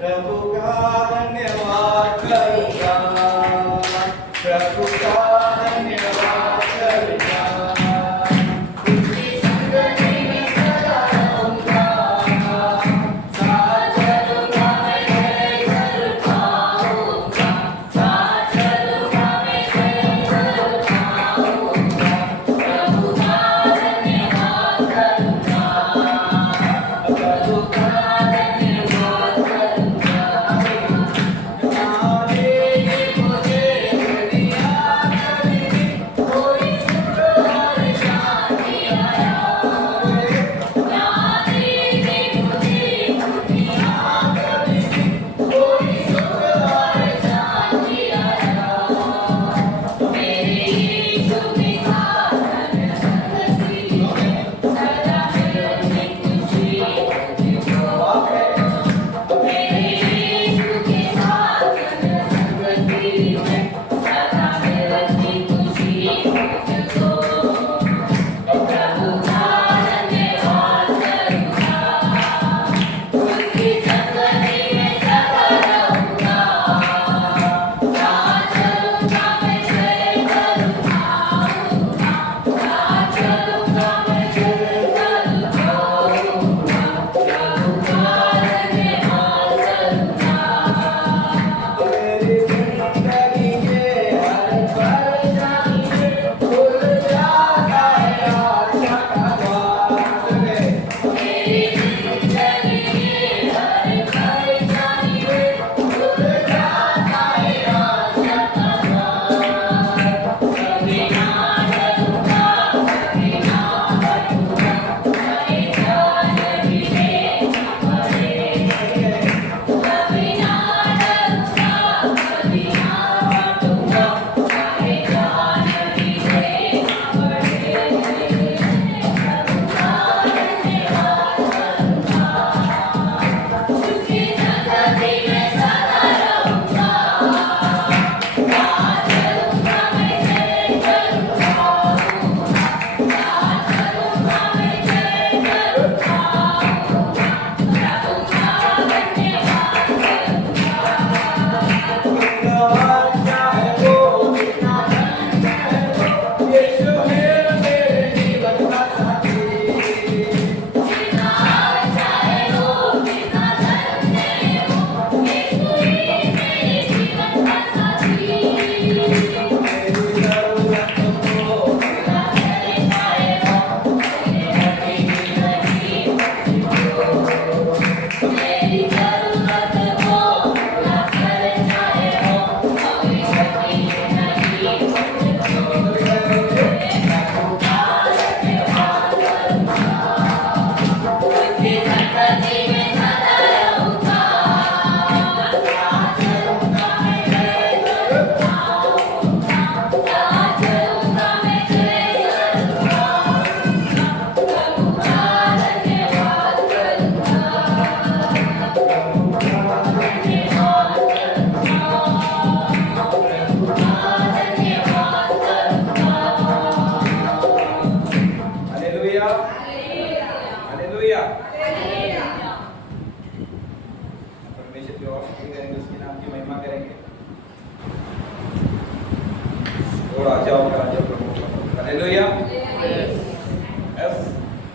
प्रभु का धन्यवाद करूंगा, प्रभु का धन्यवाद करूंगा, उसकी संगति में सदा रहूंगा, साथ चलूंगा मैं तेरे घर पाऊंगा, साथ चलूंगा मैं तेरे घर पाऊंगा, प्रभु का धन्यवाद करूंगा, प्रभु का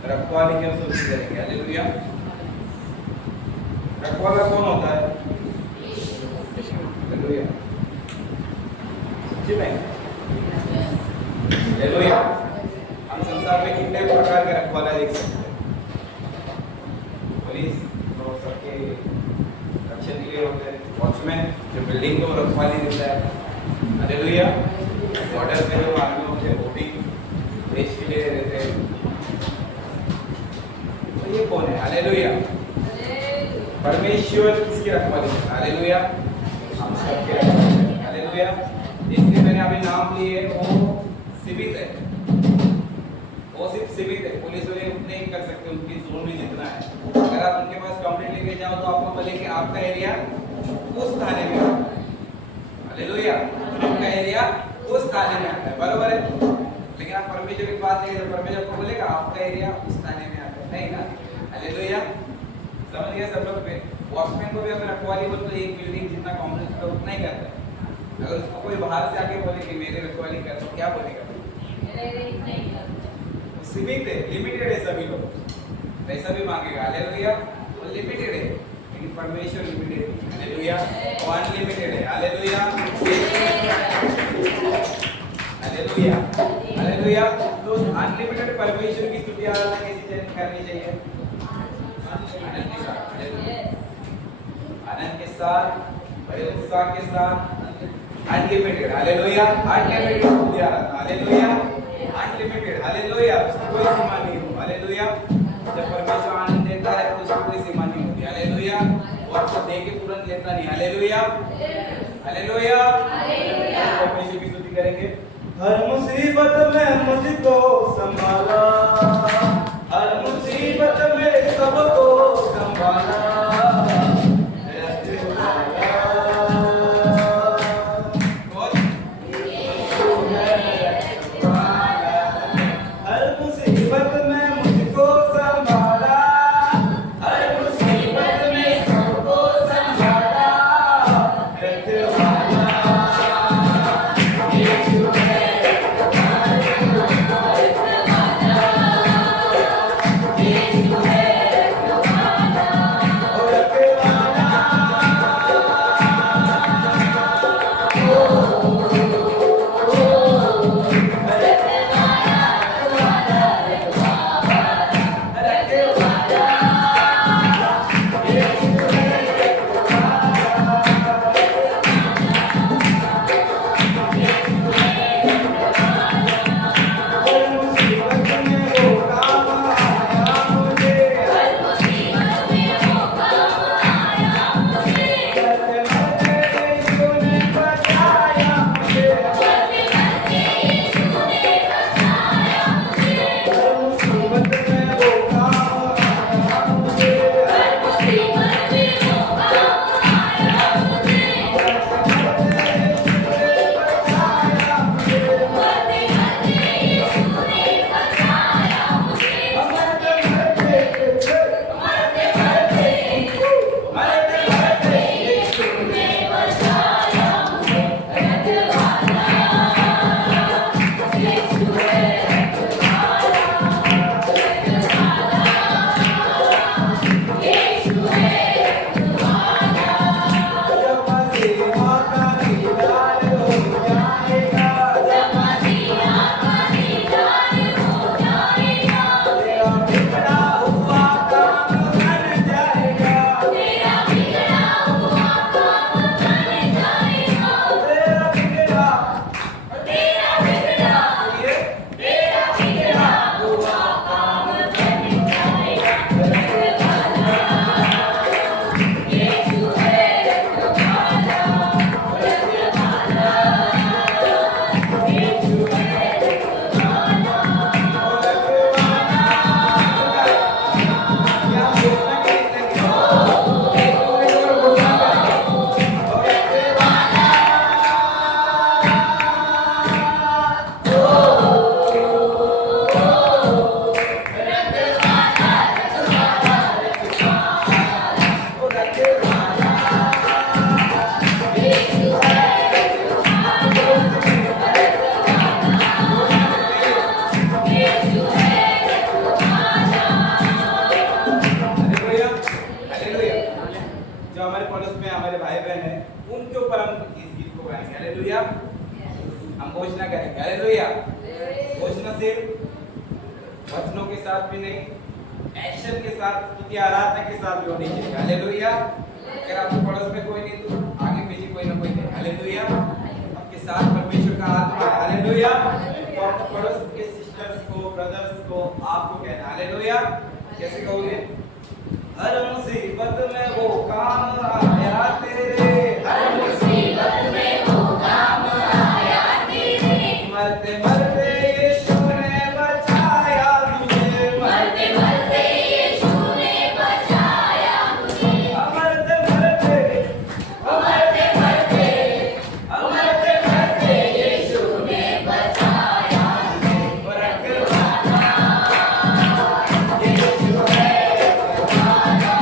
रखवाली की हम स्तुति करेंगे। हालेलुया। रखवाला कौन होता है? हालेलुया। सच्ची में? हालेलुया। हम संसार में कितने प्रकार के रखवाला देख सकते हैं। पुलिस तो सबके रक्षण के लिए होते हैं। वॉचमैन जो बिल्डिंग को रखवाली देता है। हालेलुया। बॉर्डर पे जो आर्मी होते हैं वो भी देश के लिए रहते हैं। तो ये कौन है? हालेलुया। परमेश्वर किसकी रखवाली करता है? हालेलुया। हम सबके रखवाली करते हैं। हालेलुया। जिसके मैंने अभी नाम लिए वो सीमित है, वो सिर्फ सीमित है। पुलिस वाले उतने ही कर सकते हैं, उनकी जोन में जितना है। अगर आप उनके पास कंप्लेंट लेके जाओ तो आपको बोले कि आपका एरिया उस थाने में आता है। हालेलुया। आपका एरिया उस थाने में आता है, बरोबर है। लेकिन आप परमेश्वर की बात नहीं, परमेश्वर को बोलेगा आपका एरिया उस थाने में आता है, नहीं ना? हालेलुया। समझ गए सब लोग? वॉचमैन को भी अगर रखवाली बोल तो एक बिल्डिंग जितना कॉम्प्लेक्स है उतना ही करता है। अगर उसको कोई बाहर से आके बोले कि मेरे रखवाली कर तो क्या बोलेगा? सीमित है, लिमिटेड है सभी लोग, पैसा भी मांगेगा। हालेलुया। वो लिमिटेड है लेकिन परमेश्वर लिमिटेड है। हालेलुया। वो अनलिमिटेड है। हालेलुया। हालेलुया। हालेलुया। तो अनलिमिटेड परमेश्वर की स्तुति आराधना कैसी करनी चाहिए? आनंद के साथ। आनंद के साथ, बड़े उत्साह के साथ, अनलिमिटेड। हालेलुया। अनलिमिटेड स्तुति आराधना। हालेलुया। अनलिमिटेड। हालेलुया। उसकी कोई सीमा नहीं हो। हालेलुया। जब परमेश्वर आनंद देता है तो उसकी कोई सीमा नहीं होती। हालेलुया। वो आपको दे के तुरंत लेता नहीं। हालेलुया। हालेलुया। परमेश्वर की स्तुति करेंगे। हर मुसीबत में मुझको संभाला, हर मुसीबत में सबको संभाला, वचनों के साथ भी नहीं, एक्शन के साथ, स्तुति आराधना के साथ भी होनी चाहिए। हालेलुया। अगर आपके पड़ोस में कोई नहीं तो आगे पीछे कोई ना कोई है। हालेलुया। आपके साथ परमेश्वर का आत्मा है। हालेलुया। तो आपके पड़ोस के सिस्टर्स को, ब्रदर्स को आपको कहना हालेलुया। कैसे कहोगे? हर मुसीबत में वो काम आया तेरे, हर मुसीबत में वो काम आया तेरे, मरते मरते यीशु ने बचाया मुझे, मरते मरते यीशु ने बचाया मुझे, मरते मरते मरते मरते मरते मरते यीशु ने बचाया मुझे। और रखवाला यीशु है, रखवाला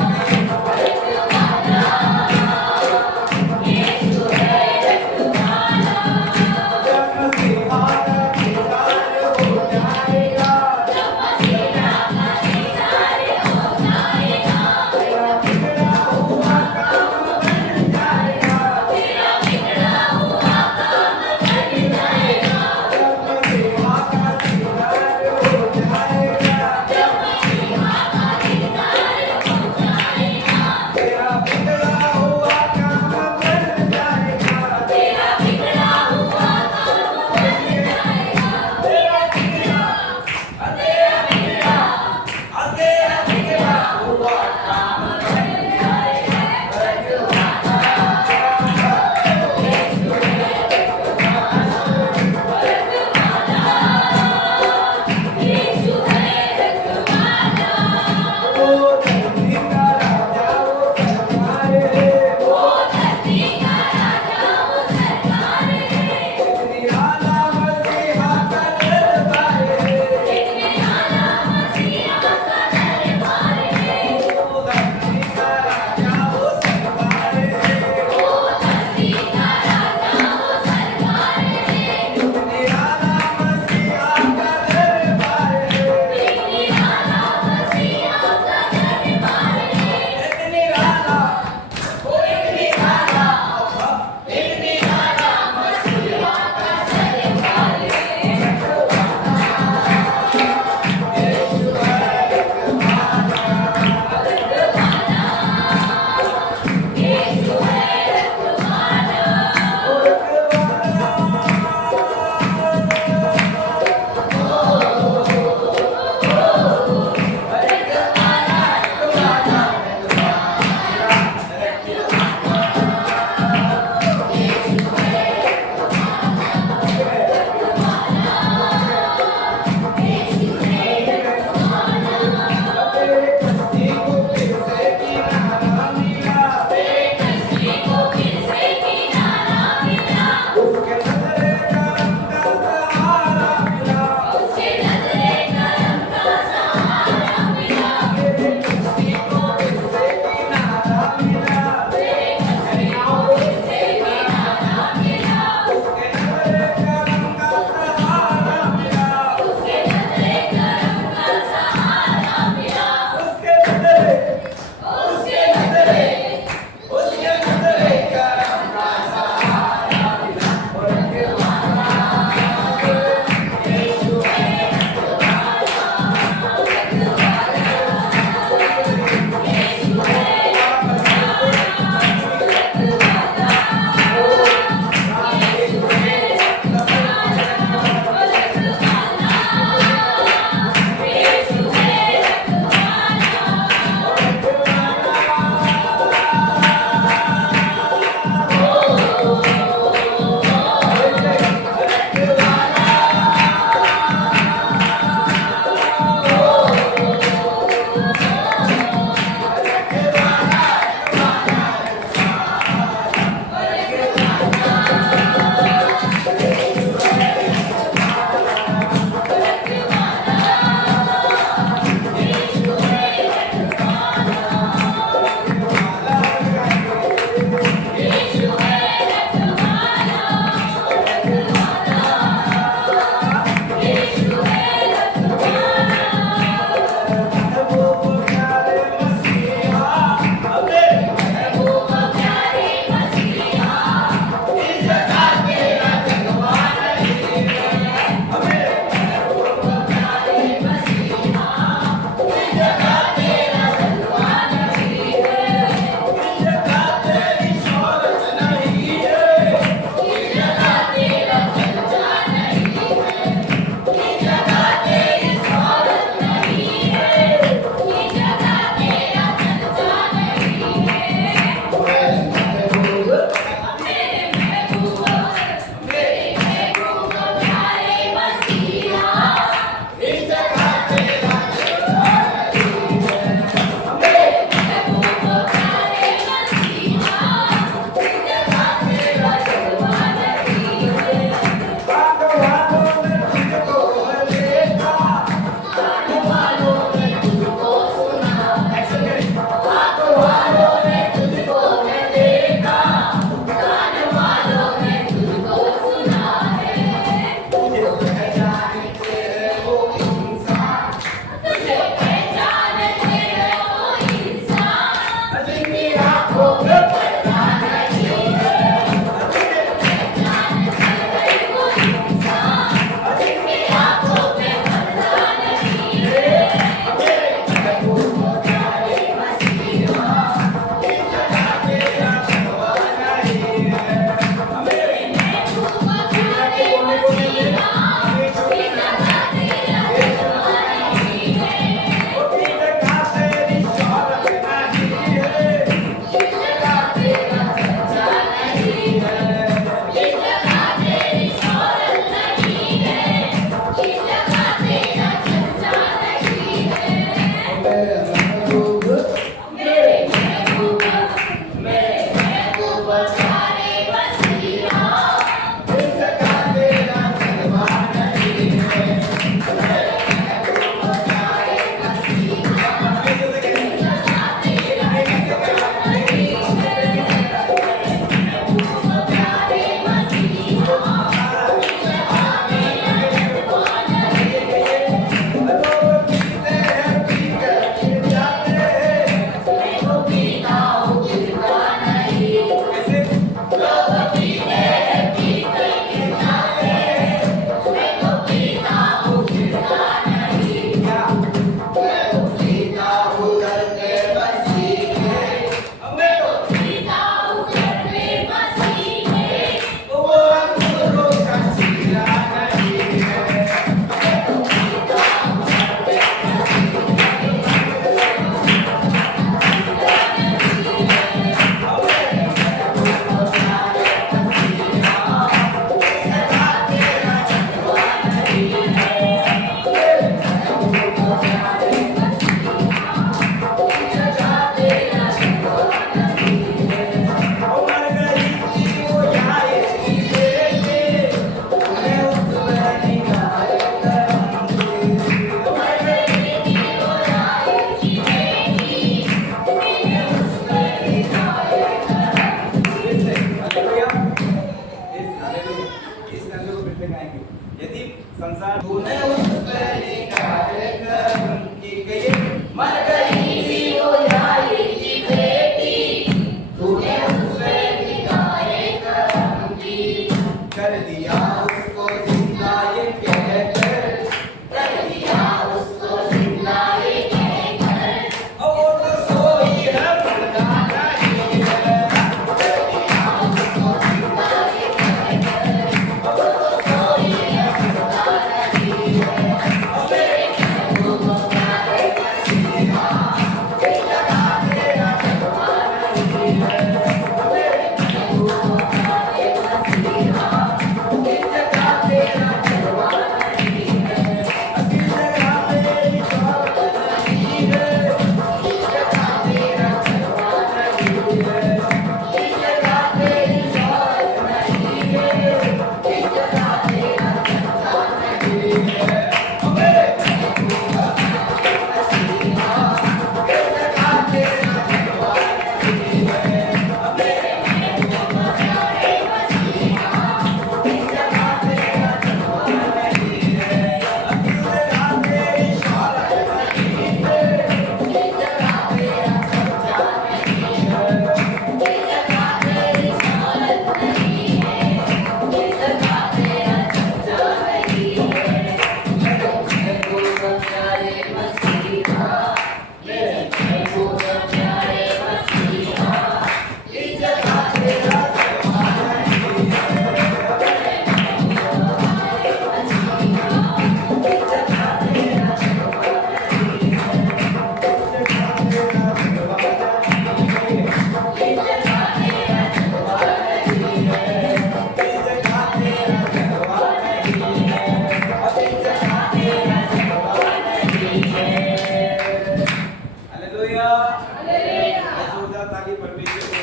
जोरदार ताली परमेश्वर को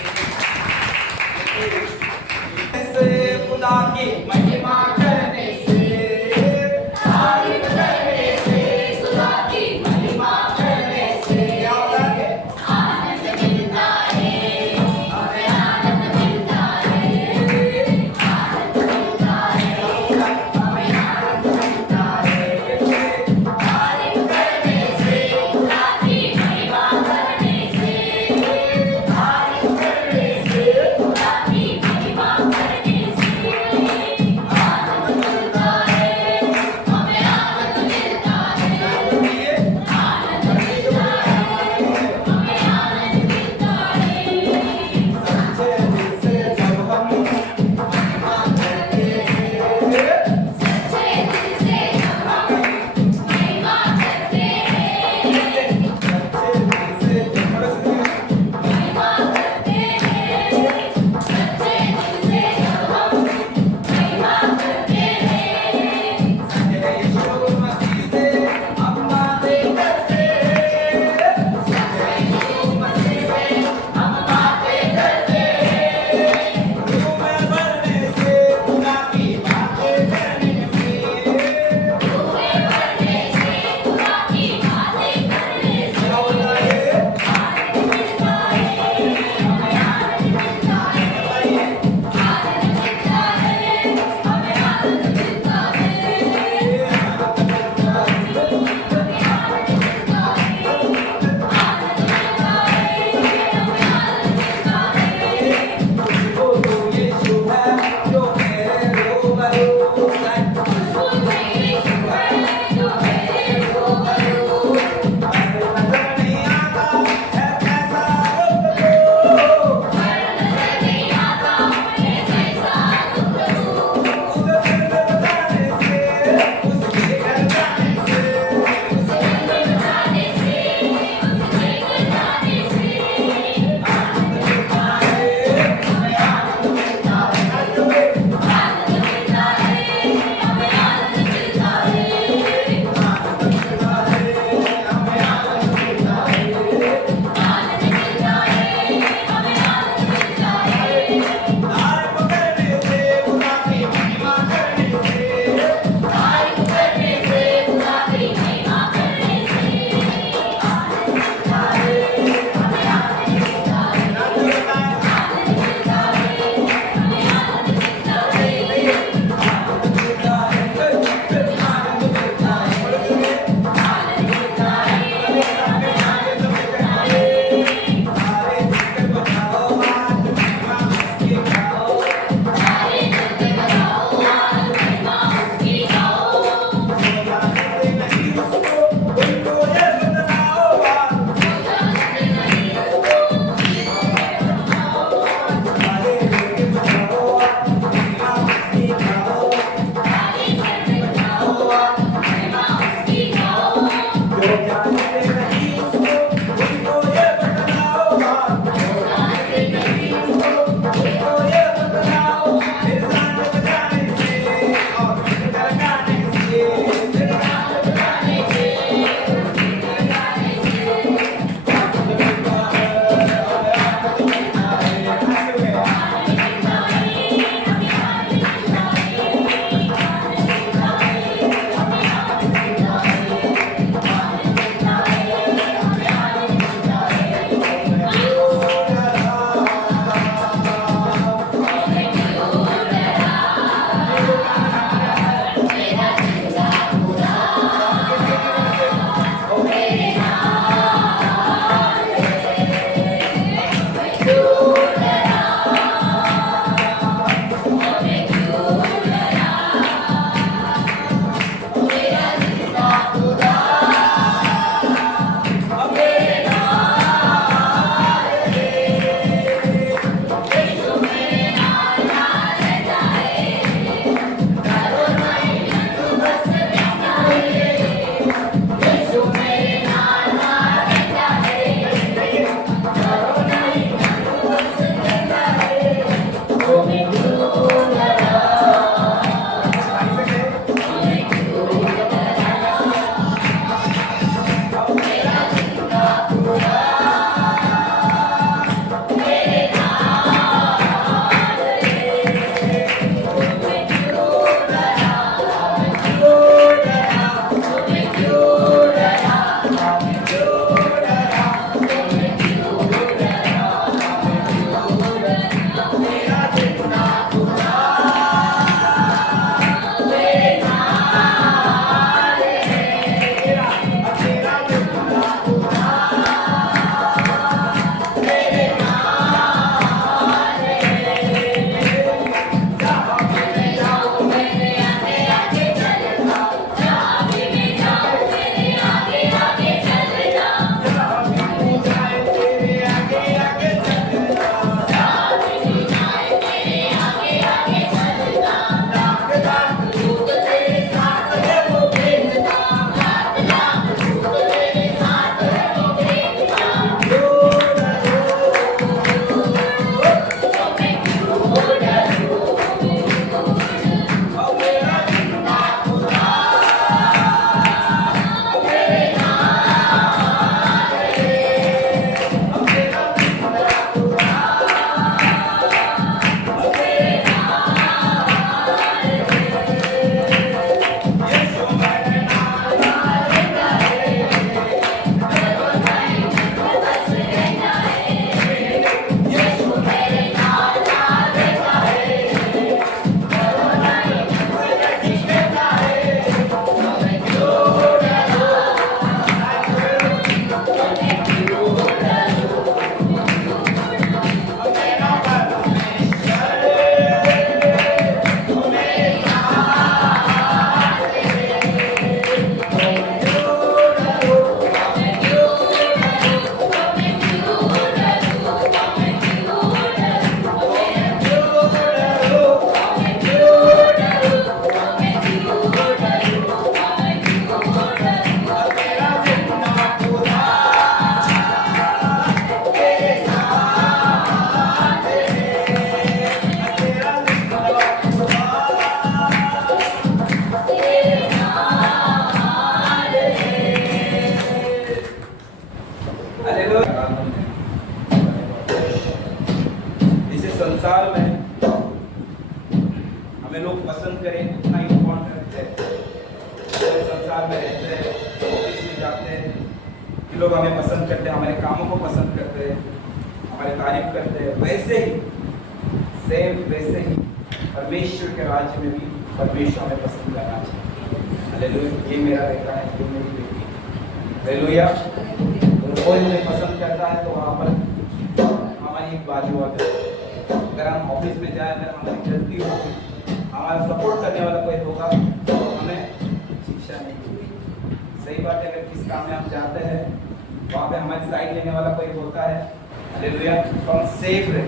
से खुदा की महिमा करने से तारीफ करने से खुदा की महिमा करने से क्या होता है आनंद मिलता है हमें आनंद मिलता है आनंद मिलता है हमें आनंद मिलता है तारीफ करने से खुदा की महिमा करने से तारीफ करने से खुदा की महिमा करने से आनंद हमें लोग पसंद करें उतना इम्पोर्टेंट रखते हैं। पूरे संसार में रहते हैं, ऑफिस में जाते हैं, कि लोग हमें पसंद करते हैं, हमारे कामों को पसंद करते हैं, हमारी तारीफ करते हैं। वैसे ही सेम वैसे ही परमेश्वर के राज्य में भी परमेश्वर हमें पसंद करना चाहिए। हालेलुया। ये मेरा बेटा है, ये मेरी बेटी है। हालेलुया। तो कोई हमें पसंद करता है तो वहाँ पर हमारी एक बाजू होती है। अगर हम ऑफिस में जाए, अगर हमारी गलती होगी, हमारा सपोर्ट करने वाला कोई होगा तो हमें शिक्षा नहीं होगी। सही बात है। अगर किस काम में हम जाते हैं, वहाँ पे हमारी साइड लेने वाला कोई होता है, हालेलुया, तो हम सेफ रहे।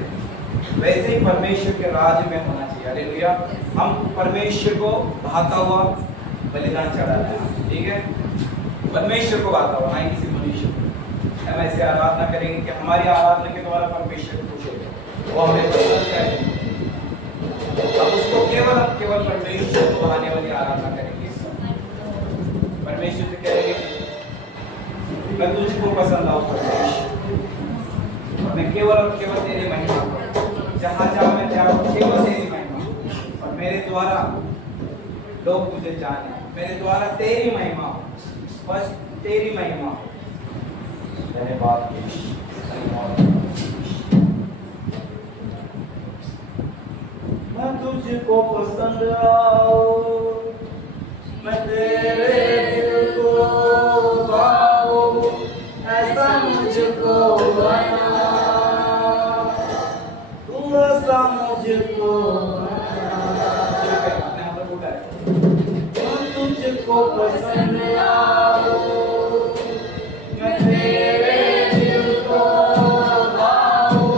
वैसे ही परमेश्वर के राज्य में होना चाहिए। हालेलुया। हम परमेश्वर को भाता हुआ बलिदान चढ़ाते हैं, ठीक है, परमेश्वर को भाता हुआ, ना किसी मनुष्य को। हम ऐसे आराधना करेंगे कि हमारी आराधना के द्वारा परमेश्वर खुश हो, वो हमें पसंद करें। अब उसको केवल परमेश्वर को भाने वाली आराधना करेंगे। परमेश्वर से कहेंगे मैं तुझको पसंद आऊं परमेश्वर, और मैं केवल और केवल तेरी महिमा करूं। जहां जहां मैं जाऊं केवल तेरी महिमा, और मेरे द्वारा लोग तुझे जाने, मेरे द्वारा तेरी महिमा हो, बस तेरी महिमा हो। धन्यवाद मैं तुझको पसंद आऊं, मैं तेरे दिल को पाऊं, ऐसा मुझको बना, तू ऐसा मुझको मैं तुझको पसंद आऊं, मैं तेरे दिल को पाऊं,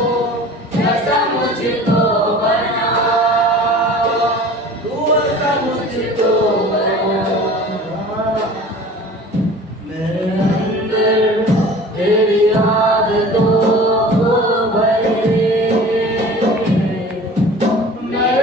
ऐसा मुझको बना, तू ऐसा मुझको बना। मेरे अंदर तेरी आदतों को भर दे, मैं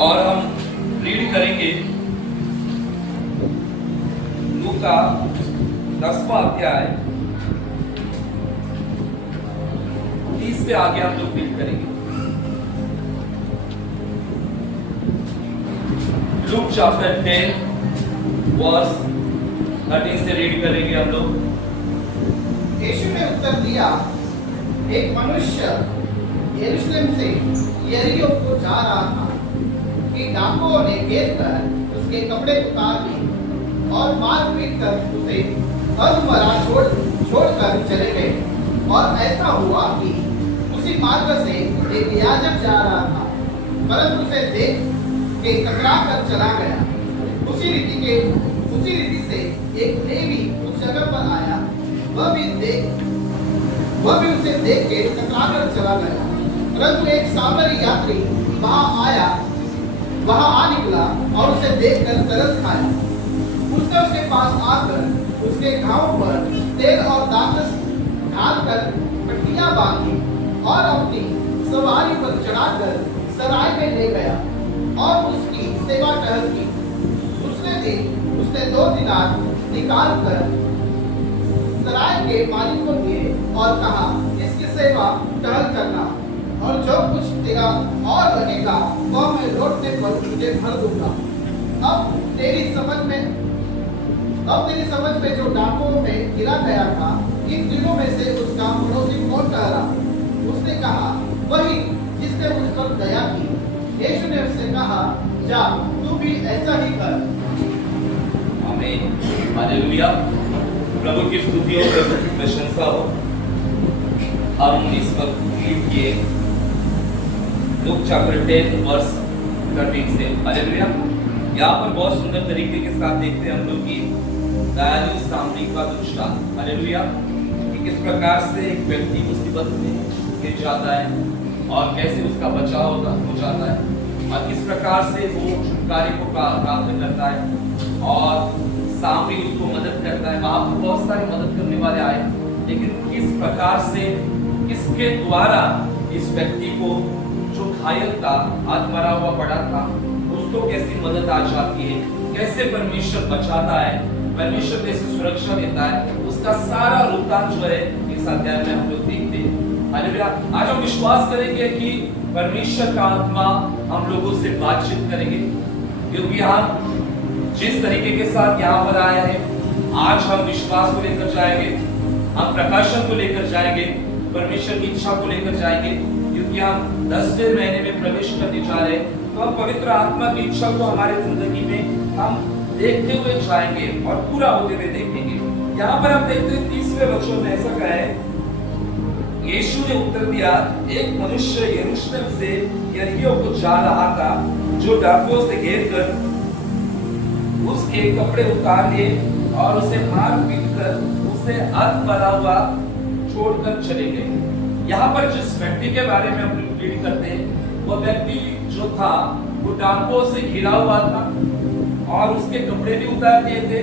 और हम रीड करेंगे लूका 10वां अध्याय 30 से आगे हम लोग रीड करेंगे। लूक चैप्टर 10 वर्स 13 से रीड करेंगे हम लोग। यीशु ने उत्तर दिया, एक मनुष्य यरूशलेम से यरीहो को जा रहा था कि डाकुओं ने घेर कर उसके कपड़े उतार लिए और मार पीट कर उसे अधमरा छोड़कर चले गए। और ऐसा हुआ कि उसी मार्ग से एक याजक जा रहा था, परंतु उसे देख के कतरा कर चला गया। उसी रीति से एक लेवी उस जगह पर आया, वह भी उसे देख के कतरा कर चला गया। परंतु एक सामरी यात्री वहां आ निकला और उसे देखकर तरस खाया। उसने उसके पास आकर उसके घाव पर तेल और दाखरस डालकर पट्टियां बांधी और अपनी सवारी पर चढ़ाकर सराय में ले गया और उसकी सेवा टहल की। उसने 2 दिनार निकाल कर सराय के मालिक को दिए और कहा, इसकी सेवा टहल करना, और जो कुछ तेरा और लगेगा वह मैं लौटने पर तुझे भर दूंगा। अब तेरी समझ में जो डाकुओं में गिरा गया था, इन तीनों में से उसका पड़ोसी कौन ठहरा? उसने कहा, वही जिसने उस पर दया की। यीशु ने उससे कहा, जा, तू भी ऐसा ही कर। आमीन, हालेलुया। प्रभु की स्तुति हो, प्रभु की प्रशंसा हो। हम इस वक्त रीड किए लूक चैप्टर 10 वर्स 13 से। हालेलुया। यहाँ पर बहुत सुंदर तरीके के साथ देखते हैं हम लोग की दयालु सामरी का दृष्टांत। हालेलुया। कि किस प्रकार से एक व्यक्ति मुसीबत में गिर जाता है और कैसे उसका बचाव हो जाता है और किस प्रकार से वो छुटकारे को प्राप्त करता है और सामरी उसको मदद करता है। वहां पर बहुत सारे मदद करने वाले आए, लेकिन किस प्रकार से किसके द्वारा इस व्यक्ति को जो घायल था, हाथ मरा हुआ पड़ा था, उसको कैसी मदद आ जाती है, कैसे परमेश्वर बचाता है, परमेश्वर कैसे सुरक्षा देता है, उसका सारा वृत्तांत जो है इस अध्याय में हम लोग देखते हैं। हालेलुया। आज हम विश्वास करेंगे कि परमेश्वर का आत्मा हम लोगों से बातचीत करेंगे, क्योंकि हम जिस तरीके के साथ यहाँ पर आए हैं, आज हम विश्वास को लेकर जाएंगे, हम प्रकाशन को लेकर जाएंगे, परमेश्वर की इच्छा को लेकर जाएंगे, क्योंकि हम 10वें महीने में प्रवेश करने जा रहे हैं। तो हम पवित्र आत्मा की इच्छा को हमारे जिंदगी में हम देखते हुए जाएंगे और पूरा होते हुए देखेंगे। यहाँ पर हम देखते हैं 30वें वचन में ऐसा कहा है, यीशु ने उत्तर दिया, एक मनुष्य यरूशलेम से यरीहो को जा रहा था, जो डाकुओं से घेर कर उसके कपड़े उतार लिए और उसे मार पीट कर उसे अधमरा हुआ छोड़कर चले गए। यहाँ पर जिस व्यक्ति के बारे में हम रीड करते हैं, वो व्यक्ति जो था वो डाकुओं से घिरा हुआ था और उसके कपड़े भी उतार दिए थे,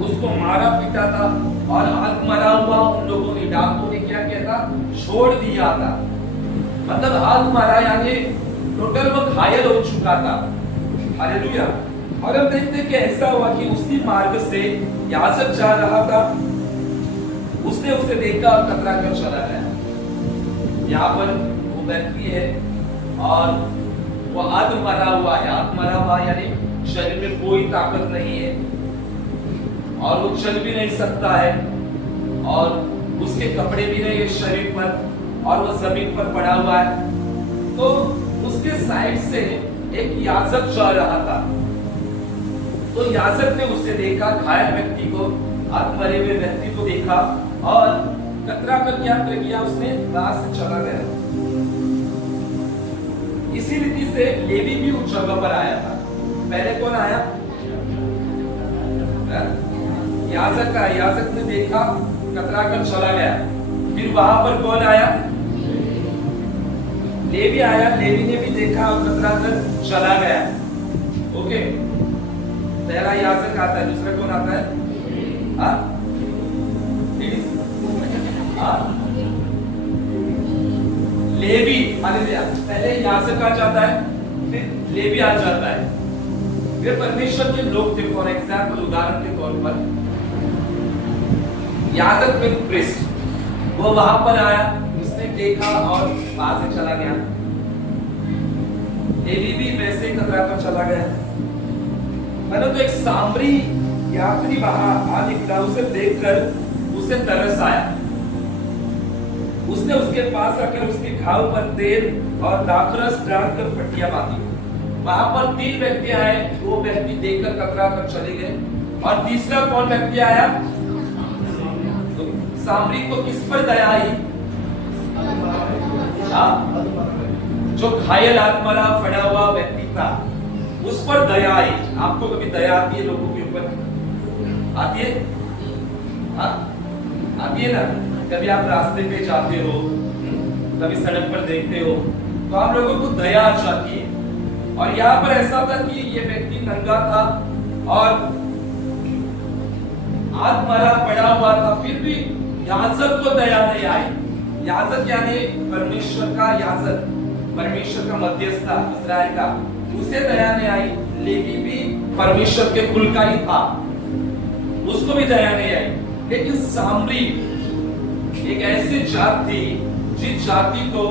उसको मारा पीटा था और अधमरा हुआ उन लोगों ने, डाकुओं ने क्या किया था, छोड़ दिया था। मतलब अधमरा यानी टोटल वो घायल हो चुका था। हालेलुया। और हम देखते हैं कि ऐसा हुआ कि उसी मार्ग से याजक जा रहा था, उसने उसे देखा और कतरा कर चला गया। यहाँ पर वो व्यक्ति है और वो अधमरा हुआ है। अधमरा हुआ यानी शरीर में कोई ताकत नहीं है और वो चल भी नहीं सकता है और उसके कपड़े भी नहीं है शरीर पर और वो जमीन पर पड़ा हुआ है। तो उसके साइड से एक याजक जा रहा था, तो याजक ने उसे देखा, घायल व्यक्ति को, अधमरे हुए व्यक्ति को देखा और कतरा कर क्या किया, उसने राह से चला गया। इसी रीति से लेवी भी उस जगह पर आया था। पहले कौन आया? याजक का। याजक ने देखा, कतरा कर चला गया। फिर वहां पर कौन आया? लेवी आया। लेवी ने भी देखा और कतरा कर चला गया। ओके, पहला याजक आता है, दूसरा कौन आता है? लेवी। हालेलुया। पहले याजक आ जाता है, फिर लेवी आ जाता है। वे परमेश्वर के लोग थे। फॉर एग्जाम्पल, उदाहरण के तौर पर याजक बिन प्रिस्ट, वो वहां पर आया, उसने देखा और वहां से चला गया। लेवी भी वैसे ही कतरा पर चला गया। मैंने तो एक सामरी यात्री वहां आने का उसे देखकर उसे तरस आया। उसने उसके पास आकर उसके घाव पर तेल और दाखरस डालकर पट्टियां बांधी। वहां पर 3 व्यक्ति आए, 2 व्यक्ति देखकर कतरा कर चले गए और तीसरा कौन व्यक्ति आया? तो सामरी को किस पर दया आई? जो घायल आत्मा पड़ा हुआ व्यक्ति था उस पर दया आई। आपको कभी दया आती है लोगों के ऊपर? आती है? हाँ आती है ना। कभी आप रास्ते पे जाते हो, कभी सड़क पर देखते हो, तो आप लोगों को दया आ जाती है। और यहाँ पर ऐसा था कि ये व्यक्ति नंगा था और आत्मरा पड़ा हुआ था, फिर भी याजक को दया नहीं आई। याजक यानी परमेश्वर का याजक, परमेश्वर का मध्यस्थ इस्राएल का, उसे दया नहीं आई। लेवी भी परमेश्वर के कुल का ही था, उसको भी दया नहीं आई। लेकिन सामरी एक ऐसी जात थी जिस जाति को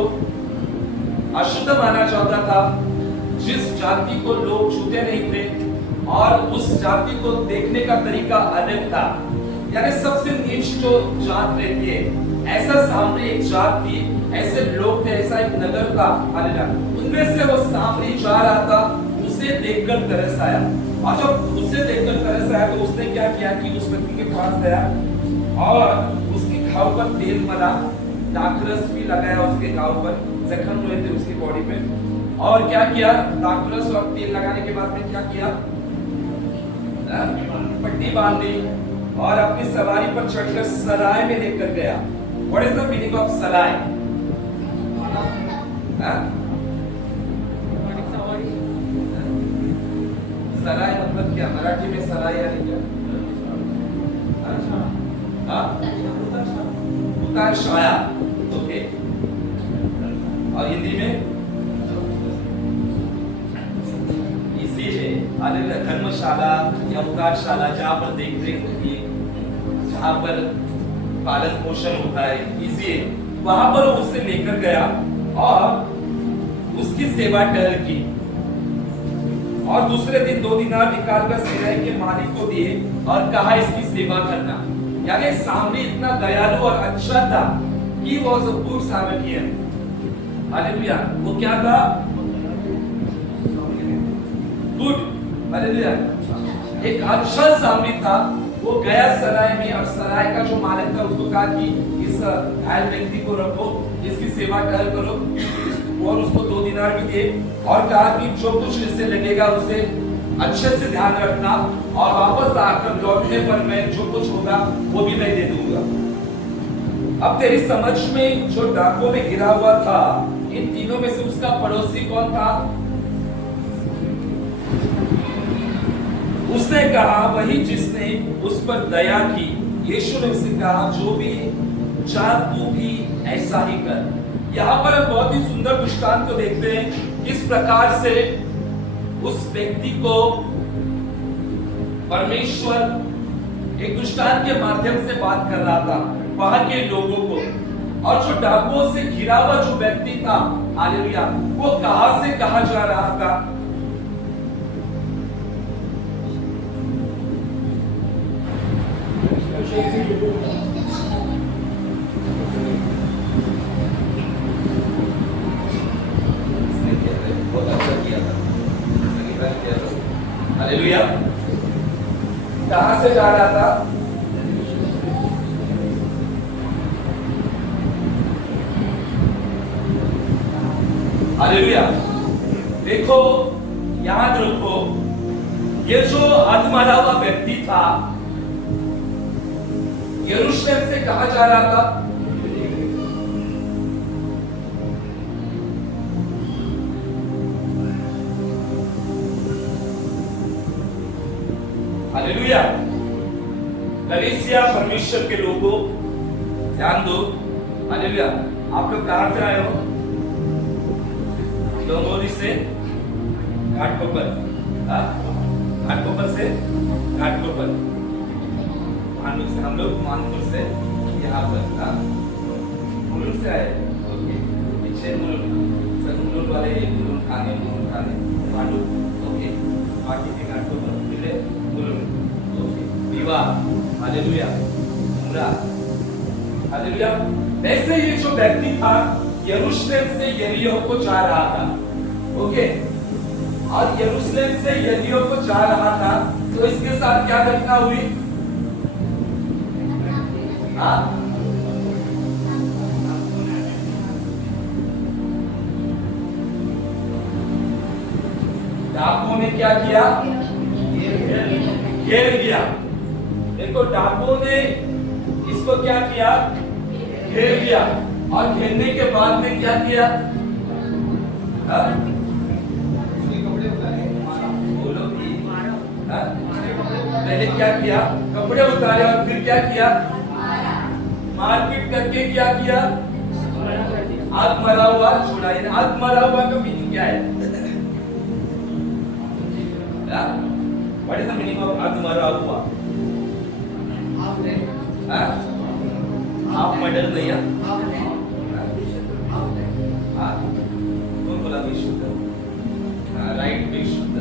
अशुद्ध माना जाता था, जिस जाति को लोग छूते नहीं थे और उस जाति को देखने का तरीका अलग था, यानी सबसे नीच जो जात रहती है, ऐसा सामरी एक जात थी, ऐसे लोग थे, ऐसा एक नगर था। उनमें से वो सामरी जा रहा था, उसे देखकर तरस आया। और जब उसे देखकर तरस आया तो उसने क्या किया कि उस व्यक्ति के पास गया और उसके घाव पर तेल मला, दाखरस भी लगाया उसके घाव पर, जख्म हुए थे उसकी बॉडी पे। और क्या किया? दाखरस और तेल लगाने के बाद में क्या किया? पट्टी बांधी और अपनी सवारी पर चढ़कर सराय में लेकर गया। What is the meaning of सराय? सराय मतलब क्या? मराठी में सराय यानी क्या? उतार शाया, ओके। और हिंदी में इसीलिए धर्मशाला या उतारशाला, जहाँ पर देख रेख होती है, जहाँ पर पालन पोषण होता है, इसीलिए वहां पर उसे लेकर गया और उसकी सेवा टहल की। और दूसरे दिन 2 दिनार निकालकर सराय के मालिक को दिए और कहा इसकी सेवा करना। यानी सामने इतना दयालु और अच्छा था कि वो वाज अ गुड सामरियन। हालेलुया। वो क्या था? गुड। हालेलुया। एक अच्छा सामरी था। वो गया सराय में और सराय का जो मालिक था उसको कहा कि इस घायल व्यक्ति को रखो, इसकी सेवा टहल करो, और उसको 2 दिनार भी दिए और कहा कि जो कुछ इससे लगेगा उसे अच्छे से ध्यान रखना और वापस आकर लौटने पर मैं जो कुछ होगा वो भी मैं दे दूंगा। अब तेरी समझ में जो डाकों में गिरा हुआ था, इन तीनों में से उसका पड़ोसी कौन था? उसने कहा वही जिसने उस पर दया की। यीशु ने उससे कहा जो भी चाह तू भी ऐसा ही कर। यहाँ पर हम बहुत ही सुंदर दृष्टांत को देखते हैं, किस प्रकार से उस व्यक्ति को परमेश्वर एक दृष्टांत के माध्यम से बात कर रहा था वहां के लोगों को। और जो डाकुओं से घिरा हुआ जो व्यक्ति था, हालेलुया, वो कहां से कहां जा रहा था? हालेलुया। कहां से जा रहा था? हालेलुया। देखो, याद रखो, ये जो आत्मारा हुआ व्यक्ति था, यरूशलेम से कहां जा रहा था? हालेलुया। कलीसिया परमेश्वर के लोगों, ध्यान दो। हालेलुया। आप लोग कहां से आए हो? डोंगोरी से। घाटकोपर, घाटकोपर से घाटकोपर, मानपुर से हम लोग मानपुर से यहाँ पर मुलुंड से आए। ओके, पीछे मुलुंड सर, मुलुंड वाले मुलुंड खाने मांडू। ओके, बाकी के घाटकोपर मिले मुलुंड। ओके, विवाह, हालेलुया, उम्रा, हालेलुया। वैसे ये जो व्यक्ति था यरूशलेम से यरीहो को जा रहा था। ओके, और यरूशलेम से यरीहो को जा रहा था, तो इसके साथ क्या घटना हुई? डाकुओं ने क्या किया? घेर लिया। देखो, डाकुओं ने इसको क्या किया? घेर लिया। और घेरने के बाद में क्या किया? कपड़े उतारे, बोलो कि पहले क्या किया? कपड़े उतारे और फिर क्या किया? मारपीट करके क्या किया? आग मरा हुआ छुड़ाई। आग मरा हुआ का मीनिंग क्या है? What is the meaning of आग मरा हुआ? आप मर्डर नहीं है? कौन बोला विशुद्ध? राइट, विशुद्ध।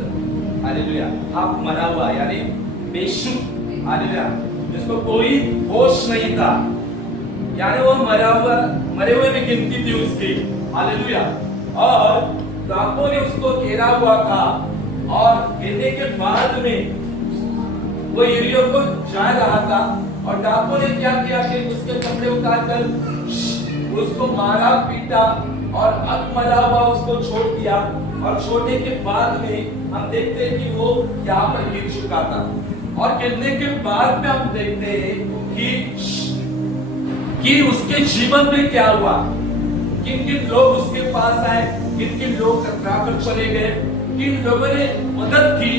हालेलुया। आप मरा हुआ यानी बेशुद्ध। हालेलुया। जिसको कोई होश नहीं था, यानी वो मरे हुए में गिनती थी उसकी। हालेलुया। और डाकुओं ने उसको घेरा हुआ था, और घेरने के बाद में वो यरीहो को जा रहा था, और डाकुओं ने क्या किया कि उसके कपड़े उतार कर उसको मारा, पीटा और अधमरा हुआ उसको छोड़ दिया। और छोड़ने के बाद में हम देखते हैं कि वो यहाँ पर गिर चुका था। और गिरने के बाद में हम देखते हैं कि उसके जीवन में क्या हुआ, किन किन लोग उसके पास आए, किन किन लोग टकरा कर चले गए, किन लोगों ने मदद की,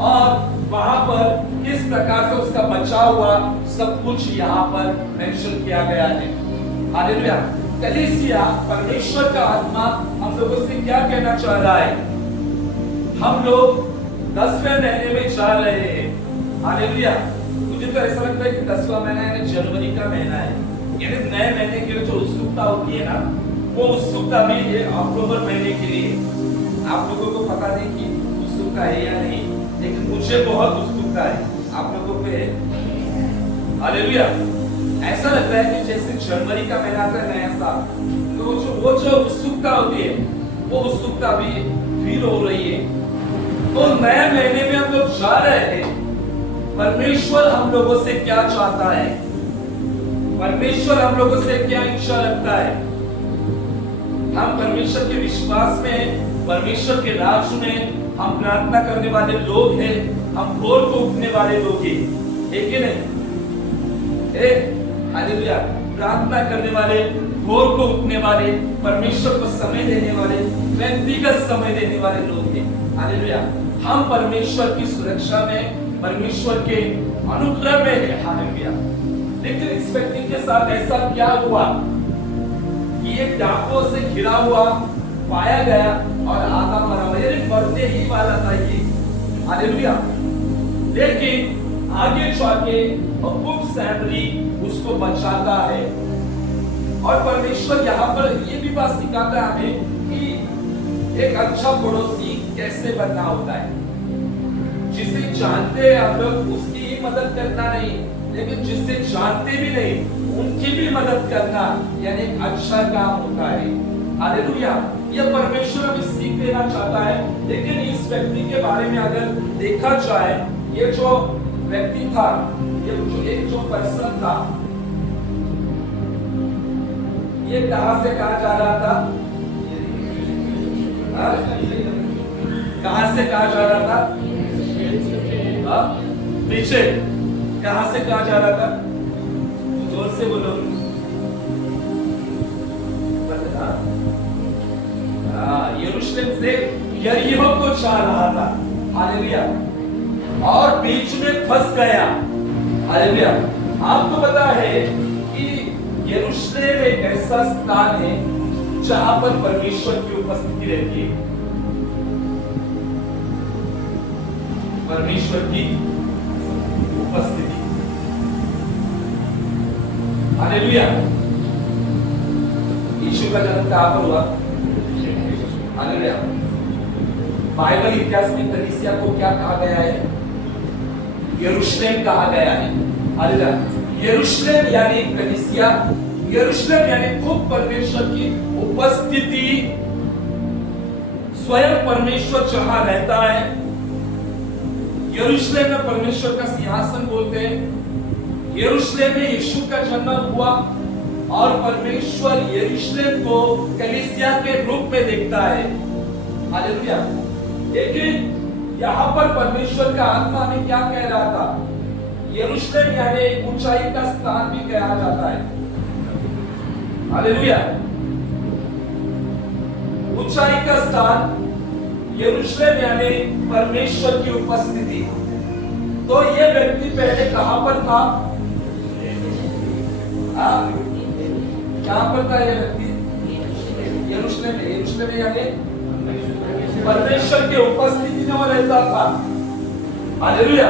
और वहां पर किस प्रकार से उसका बचाव हुआ, सब कुछ यहाँ पर मेंशन किया गया है। हालेलुया। कलीसिया, परमेश्वर का आत्मा हम लोगों से क्या कहना चाह रहा है? हम लोग 10वें महीने में जा रहे हैं। हालेलुया। मुझे तो ऐसा लगता है कि 10वां महीना यानी जनवरी का महीना है, यानी नए महीने के लिए जो उत्सुकता होती है ना, वो उत्सुकता भी है अक्टूबर महीने के लिए। आप लोगों को पता नहीं कि उत्सुकता है या नहीं, लेकिन मुझे बहुत उत्सुकता है। आप लोगों पे हालेलुया। ऐसा लगता है कि जैसे जनवरी का महीना आता है, नया साल, तो वो जो उत्सुकता होती है, वो उत्सुकता भी फील हो रही है। तो नए महीने में हम लोग जा रहे हैं। परमेश्वर हम लोगों से क्या चाहता है? परमेश्वर हम लोगों से क्या इच्छा रखता है? हम परमेश्वर के विश्वास में, परमेश्वर के राज में हम प्रार्थना करने वाले लोग हैं, हम भोर को उठने वाले लोग हैं, है कि नहीं? हालेलुया। प्रार्थना करने वाले, भोर को उठने वाले, परमेश्वर को समय देने वाले, व्यक्तिगत समय देने वाले लोग हैं। हालेलुया। हम परमेश्वर की सुरक्षा में, परमेश्वर के अनुग्रह में है। हालेलुया। लेकिन इस व्यक्ति के साथ ऐसा क्या हुआ कि ये डाकुओं से घिरा हुआ पाया गया और आधा मरा हुआ, यानी मरने ही वाला था ये। हालेलुया। लेकिन आगे जाके गुड सैमरी उसको बचाता है। और परमेश्वर यहाँ पर ये भी बात सिखाता है हमें कि एक अच्छा पड़ोसी कैसे बनना होता है। जिसे जानते हैं हम लोग उसकी ही मदद करना नहीं, लेकिन जिसे जानते भी नहीं उनकी भी मदद करना, यानी एक अच्छा काम होता है। हालेलुया। यह परमेश्वर हमें सीख देना चाहता है। लेकिन इस व्यक्ति के बारे में अगर देखा जाए, ये जो व्यक्ति था, ये जो पर्सन था, ये कहां से कहा जा रहा था? कहां से कहा जा रहा था? पीछे कहां से कहा जा रहा था? जोर से बोलो। यरूशलेम से यरीहो को जा रहा था। हालेलुया। और बीच में फंस गया। हालेलुया। आपको पता है कि यरूशलेम एक ऐसा स्थान है जहां पर परमेश्वर की उपस्थिति रहती है। परमेश्वर की उपस्थिति। हालेलुया। यीशु का जन्म कहां पर हुआ? हालेलुया। बाइबल इतिहास में कलीसिया को क्या कहा गया है? यरूशलेम कहा गया है। हालेलुया। यरूशलेम यानी कलीसिया, यरूशलेम यानी खुद परमेश्वर की उपस्थिति, स्वयं परमेश्वर जहां रहता है। यरूशलेम में परमेश्वर का सिंहासन बोलते हैं। यरूशलेम में यीशु का जन्म हुआ और परमेश्वर यरूशलेम को कलीसिया के रूप में देखता है। हालेलुया। लेकिन यहां पर परमेश्वर का आत्मा में क्या कह रहा था? यरूशलेम यानी ऊंचाई का स्थान भी कहा जाता है। हालेलुया। ऊंचाई का स्थान यरूशलेम यानी परमेश्वर की उपस्थिति। तो ये व्यक्ति पहले कहां पर था? कहां पर था ये व्यक्ति? यरूशलेम में। यरूशलेम यानी परमेश्वर की उपस्थिति में वो रहता था। हालेलुया।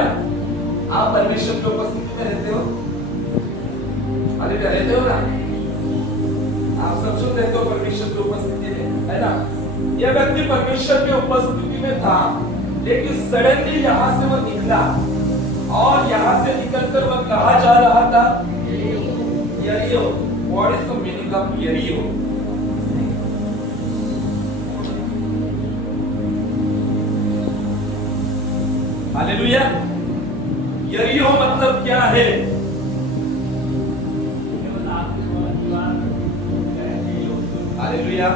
आप परमेश्वर की उपस्थिति में रहते हो? हालेलुया। रहते हो ना? आप सब सुन रहते हो परमेश्वर की उपस्थिति में, है ना? यह व्यक्ति परमेश्वर की उपस्थिति में था, लेकिन सडनली यहां से वो निकला और यहां से निकलकर वह कहां जा रहा था? यरीहो। What is the meaning of यरीहो? हालेलुया। यरीहो मतलब क्या है? हालेलुया।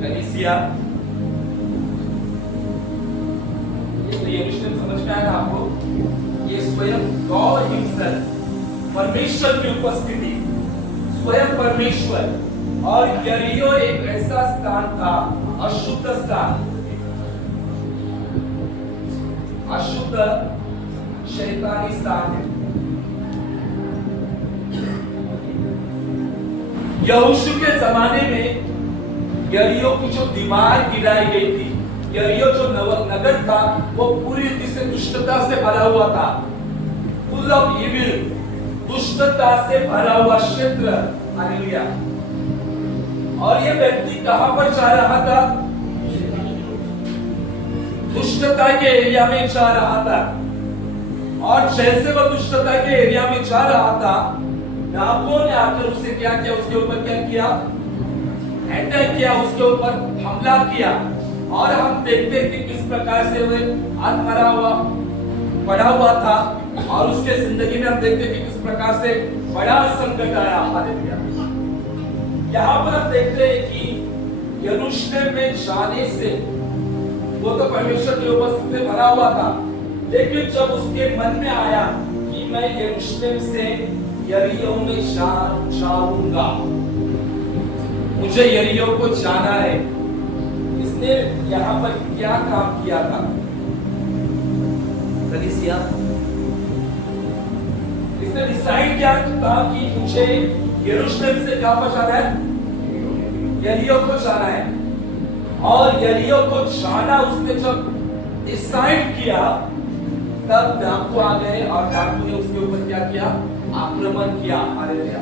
कलीसिया, ये यरूशलेम समझ में आया आपको? ये स्वयं गॉड हिमसेल्फ, परमेश्वर की उपस्थिति, स्वयं परमेश्वर। और यरीहो एक ऐसा स्थान था, अशुद्ध स्थान, अशुद्ध शैतानी स्थान है। यहोशू के जमाने में यरीहो की जो दीवार गिराई गई थी, यरीहो जो नगर था वो पूरी रीति से दुष्टता से भरा हुआ था, फुल ऑफ इविल, दुष्टता से भरा हुआ क्षेत्र। हालेलुया। और ये व्यक्ति कहां पर जा रहा था? दुष्टता के एरिया में जा रहा था। और जैसे वह दुष्टता के एरिया में जा रहा था, नाबो ने आकर उसे क्या किया? उसके ऊपर क्या किया? अटैक किया, उसके ऊपर हमला किया। और हम देखते हैं कि किस प्रकार से वह आत्मरा हुआ, पड़ा हुआ था। और उसके जिंदगी में हम देखते हैं कि किस प्रकार से बड़ा संकट आया। हालेलुया। यहाँ पर हम देखते हैं कि यरूशलेम में जाने से वो तो परमेश्वर की उपस्थिति में भरा हुआ था, लेकिन जब उसके मन में आया कि मैं यरूशलेम से यरीहो में जाऊंगा, मुझे यरीहो को जाना है, इसने यहाँ पर क्या काम किया था? कलीसिया, इसने डिसाइड किया था कि मुझे यरूशलेम से कहां पर जाना है? यरीहो को जाना है। और यरीहो को जाना उसने जब डिसाइड किया, तब डाकू आ गए और डाकू ने उसके ऊपर क्या किया? आक्रमण किया। हालेलुया।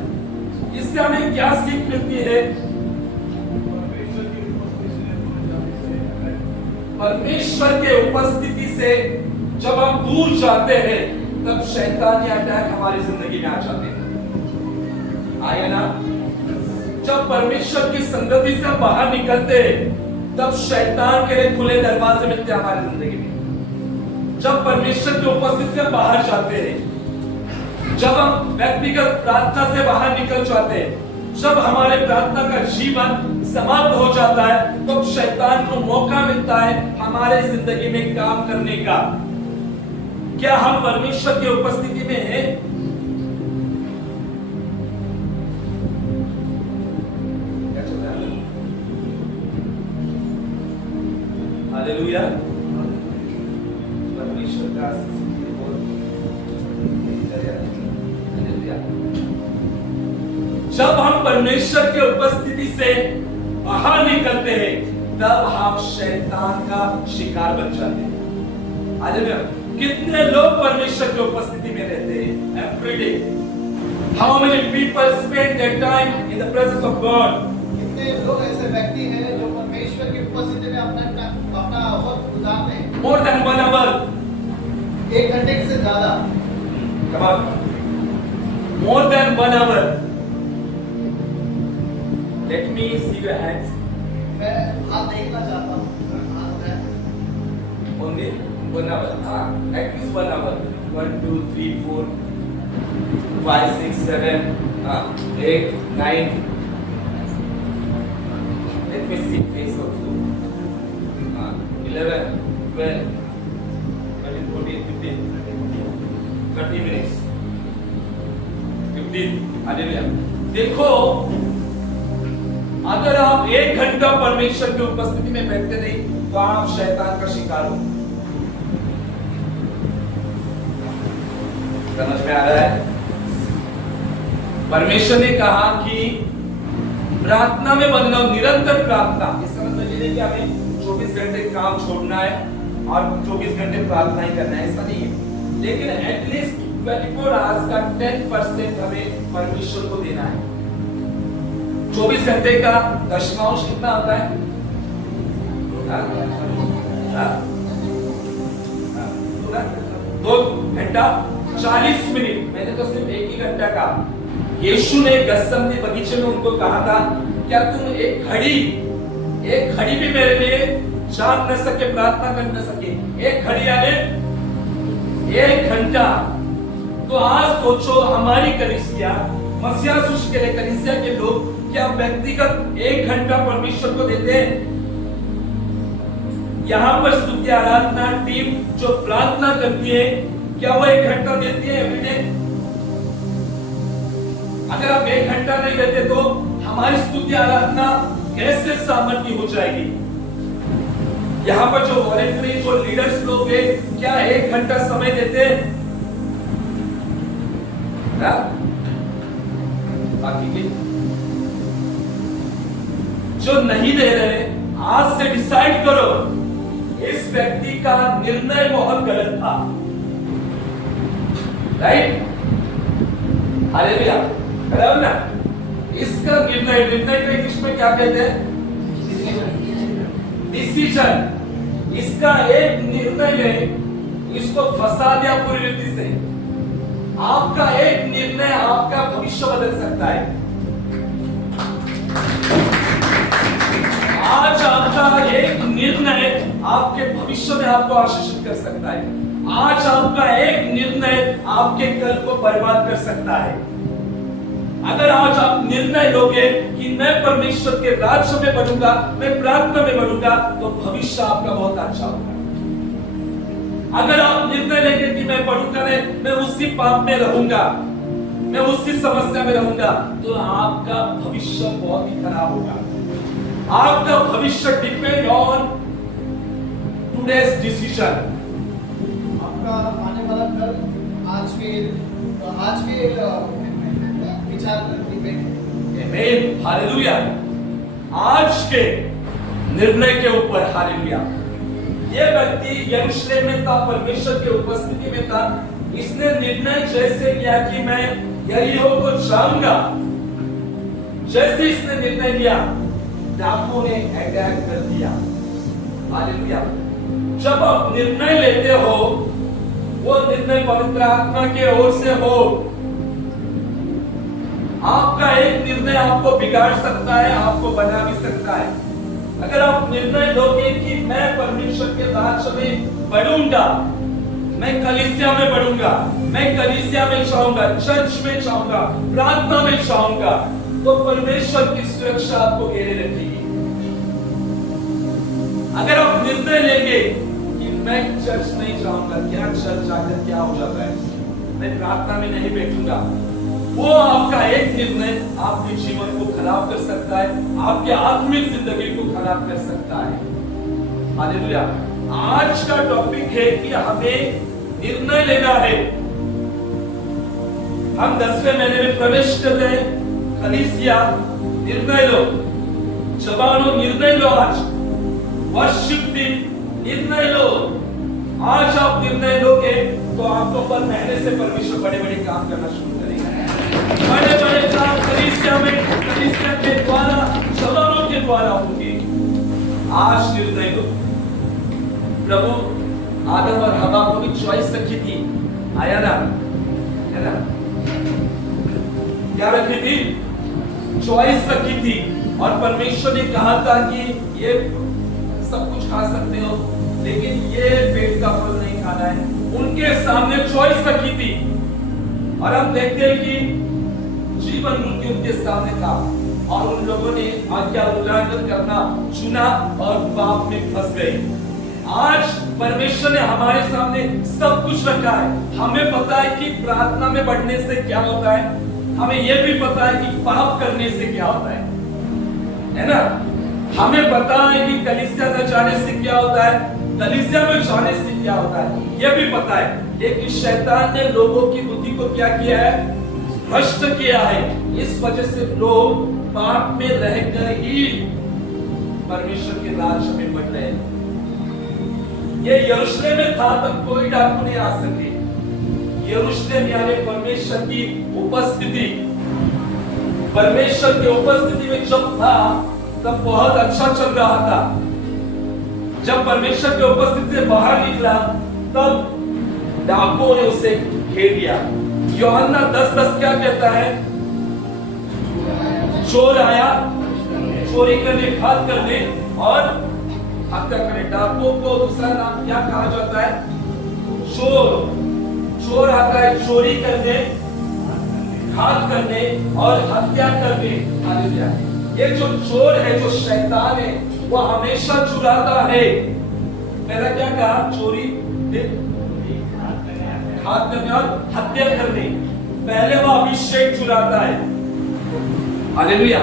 इससे हमें क्या सीख मिलती है? परमेश्वर के उपस्थिति से जब हम दूर जाते हैं, तब शैतानी अटैक हमारी जिंदगी में आ जाते हैं। आया ना? जब परमेश्वर की संगति से हम बाहर निकलते हैं, तब शैतान के लिए खुले दरवाजे मिलते हैं हमारी जिंदगी में। जब परमेश्वर की उपस्थिति से बाहर जाते हैं, जब हम व्यक्तिगत प्रार्थना से बाहर निकल जाते हैं, जब हमारे प्रार्थना का जीवन समाप्त हो जाता है, तो शैतान को मौका मिलता है हमारे जिंदगी में काम करने का। क्या हम परमेश्वर की उपस्थिति में हैं? हालेलुया। परमेश्वर का जब हम परमेश्वर की उपस्थिति से बाहर निकलते हैं, तब हम शैतान का शिकार बन जाते हैं। हालेलुया। कितने लोग परमेश्वर की उपस्थिति में रहते हैं every day? How many people spend their time in the presence of God? कितने लोग ऐसे व्यक्ति हैं जो परमेश्वर की उपस्थिति में अपना वक्त गुजारते हैं? More than 1 our. 1 घंटे से ज्यादा। Come on. More than 1 hour. Let me see your hands. मैं हाथ देखना चाहता हूँ। हाथ है। Only 1 hour. At least 1 hour. 1, 2, 3, 4, 5, 6, 7, 8, 9. Let me see face also. 11, 12, 13, 14, 15, 30 minutes. 15. Hallelujah. देखो, अगर आप 1 घंटा परमेश्वर की उपस्थिति में बैठते नहीं तो आप शैतान का शिकार हो। समझ में आ रहा है? परमेश्वर ने कहा कि प्रार्थना में बनना, निरंतर प्रार्थना। इसका मतलब ये नहीं कि हमें 24 घंटे काम छोड़ना है और 24 घंटे प्रार्थना ही करना है, ऐसा नहीं है। लेकिन एटलीस्ट 24 आवर्स का 10% हमें परमेश्वर को देना है। 24 घंटे का दशमांश कितना होता है? 2 घंटा 40 मिनट। मैंने तो सिर्फ 1 ही घंटा कहा। यीशु ने गत्सेमनी बगीचे में उनको कहा था, क्या तुम एक घड़ी भी मेरे लिए जाग न सके, प्रार्थना कर न सके? 1 घड़ी यानी 1 घंटा। तो आज सोचो, हमारी कलीसिया, मसीहा सुश के लिए कलीसिया के लोग क्या व्यक्तिगत 1 घंटा परमेश्वर को देते हैं? यहाँ पर स्तुति आराधना टीम जो प्रार्थना करती है, क्या वो 1 घंटा देती है एवरीडे? अगर आप 1 घंटा नहीं देते तो हमारी स्तुति आराधना कैसे सामर्थ्य हो जाएगी? यहाँ पर जो वॉलंटरी, जो लीडर्स लोग हैं, क्या 1 घंटा समय देते हैं? बाकी के जो नहीं दे रहे, आज से डिसाइड करो, इस व्यक्ति का निर्णय बहुत गलत था। राइट? हालेलुया। बराबर ना? इसका निर्णय को इंग्लिश में क्या कहते हैं? डिसीजन। इसका एक निर्णय ने इसको फंसा दिया पूरी रीति से। आपका एक निर्णय आपका भविष्य बदल सकता है। आज आपका एक निर्णय आपके भविष्य में आपको आशीषित कर सकता है। आज आपका एक निर्णय आपके कल को बर्बाद कर सकता है। अगर आज आप निर्णय लोगे कि मैं परमेश्वर के राज्य में बढ़ूंगा, मैं प्रार्थना में बढ़ूंगा, तो भविष्य आपका बहुत अच्छा होगा। अगर आप निर्णय लेंगे कि मैं बढ़ूंगा नहीं, मैं उसी पाप में रहूंगा, मैं उसी समस्या में रहूंगा, तो आपका भविष्य बहुत ही खराब होगा। आपका भविष्य डिपेंड ऑन टुडेस डिसीजन। आपका आने वाला कल आज के विचार पर डिपेंड है। आमीन, हालेलुया। आज के निर्णय के ऊपर, हालेलुया। ये व्यक्ति यरूशलेम में था, परमेश्वर की उपस्थिति में था। इसने निर्णय जैसे किया कि मैं यरीहो को जाऊंगा, जैसे इसने निर्णय लिया, डाकुओं ने अटैक कर दिया। हालेलुया। जब आप निर्णय लेते हो, वो निर्णय पवित्र आत्मा के ओर से हो। आपका एक निर्णय आपको बिगाड़ सकता है, आपको बना भी सकता है। अगर आप निर्णय लोगे कि मैं परमेश्वर के राज्य में बढ़ूंगा, मैं कलीसिया में बढ़ूंगा, मैं कलीसिया में जाऊंगा, चर्च में जाऊंगा, प्रार्थना में जाऊंगा, तो परमेश्वर की सुरक्षा आपको घेरे रखेगी। अगर आप निर्णय लेंगे कि मैं चर्च नहीं जाऊंगा, क्या चर्च जाकर क्या हो जाता है, मैं प्रार्थना में नहीं बैठूंगा, वो आपका एक निर्णय आपके जीवन को खराब कर सकता है, आपके आत्मिक जिंदगी को खराब कर सकता है। हालेलुया। आज का टॉपिक है कि हमें निर्णय लेना है। हम 10वें महीने में प्रवेश कर रहे हैं। कलीसिया, निर्णय लो। जवानों, निर्णय लो। आज वर्शिप टीम, निर्णय लो। आज आप निर्णय लोगे तो आपको पर महीने से परमेश्वर बड़े बड़े काम करना शुरू करेगा। बड़े बड़े काम कलीसिया में, कलीसिया के द्वारा, सलोनों के द्वारा होंगे। आज निर्णय लो। प्रभु आदम और हवा को भी चॉइस रखी थी, आया ना, है ना? क्या रखी थी? चॉइस रखी थी। और परमेश्वर ने कहा था कि ये सब कुछ खा सकते हो, लेकिन ये पेट का फल नहीं खाना है। उनके सामने चॉइस रखी थी। और हम देखते हैं कि जीवन मृत्यु उनके सामने था और उन लोगों ने आज्ञा उल्लंघन करना चुना और पाप में फंस गए। आज परमेश्वर ने हमारे सामने सब कुछ रखा है। हमें पता है कि प्रार्थना में बढ़ने से क्या होता है, हमें यह भी पता है कि पाप करने से क्या होता है ना? हमें पता है कि कलीसिया न जाने से क्या होता है, कलीसिया में जाने से क्या होता है, यह भी पता है। लेकिन शैतान ने लोगों की बुद्धि को क्या किया है? भ्रष्ट किया है। इस वजह से लोग पाप में रहकर ही परमेश्वर के राज्य में बढ़ रहे हैं। ये यरूशलेम में था तब कोई डाकू नहीं आ सके। यरूशलेम यानी परमेश्वर की उपस्थिति, परमेश्वर की उपस्थिति में जब था तब बहुत अच्छा चल रहा था। जब परमेश्वर की उपस्थिति से बाहर निकला तब डाकुओं ने उसे घेर लिया। यूहन्ना 10:10 क्या कहता है? चोर आया चोरी करने, घात करने और हत्या करने। डाकुओं को दूसरा नाम क्या कहा जाता है? चोर। चोर आता है चोरी करने, घात करने और हत्या करने। हालेलुया। ये जो चोर है, जो शैतान है, वो हमेशा चुराता है। पहला क्या कहा? चोरी, घात करने और हत्या करने। पहले वो अभिषेक चुराता है। हालेलुया।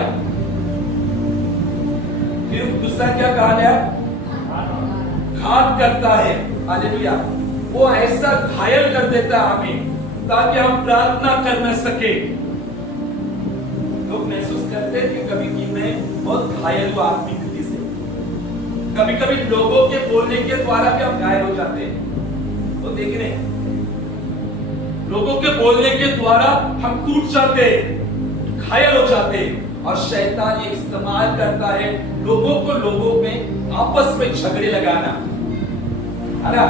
फिर दूसरा क्या कहा गया? घात करता है। हालेलुया। वो ऐसा घायल कर देता है हमें ताकि हम प्रार्थना कर न सके। लोग महसूस करते हैं कि कभी कि मैं बहुत घायल हुआ आत्मिक स्थिति से। कभी कभी लोगों के बोलने के द्वारा भी हम घायल हो जाते हैं। तो देख रहे हैं, लोगों के बोलने के द्वारा हम टूट जाते हैं, घायल हो जाते हैं। और शैतान ये इस्तेमाल करता है लोगों को, लोगों में आपस में झगड़े लगाना, है ना?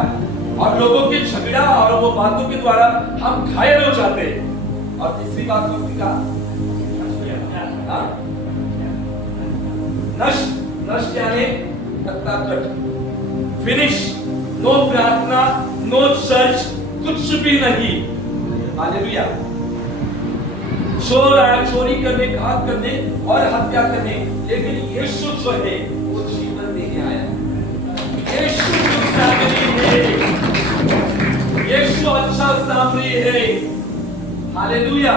और लोगों के झगड़ा और वो बातों के द्वारा हम घायल हो जाते हैं। और तीसरी बात को सीखा, नष्ट। नष्ट यानी फिनिश। नो प्रार्थना, नो चर्च, कुछ भी नहीं। हालेलुया। चोर आया चोरी करने, घात करने और हत्या करने, लेकिन यीशु जो है वो जीवन देने आया। यीशु है, यीशु अच्छा सामरी है। हालेलुया।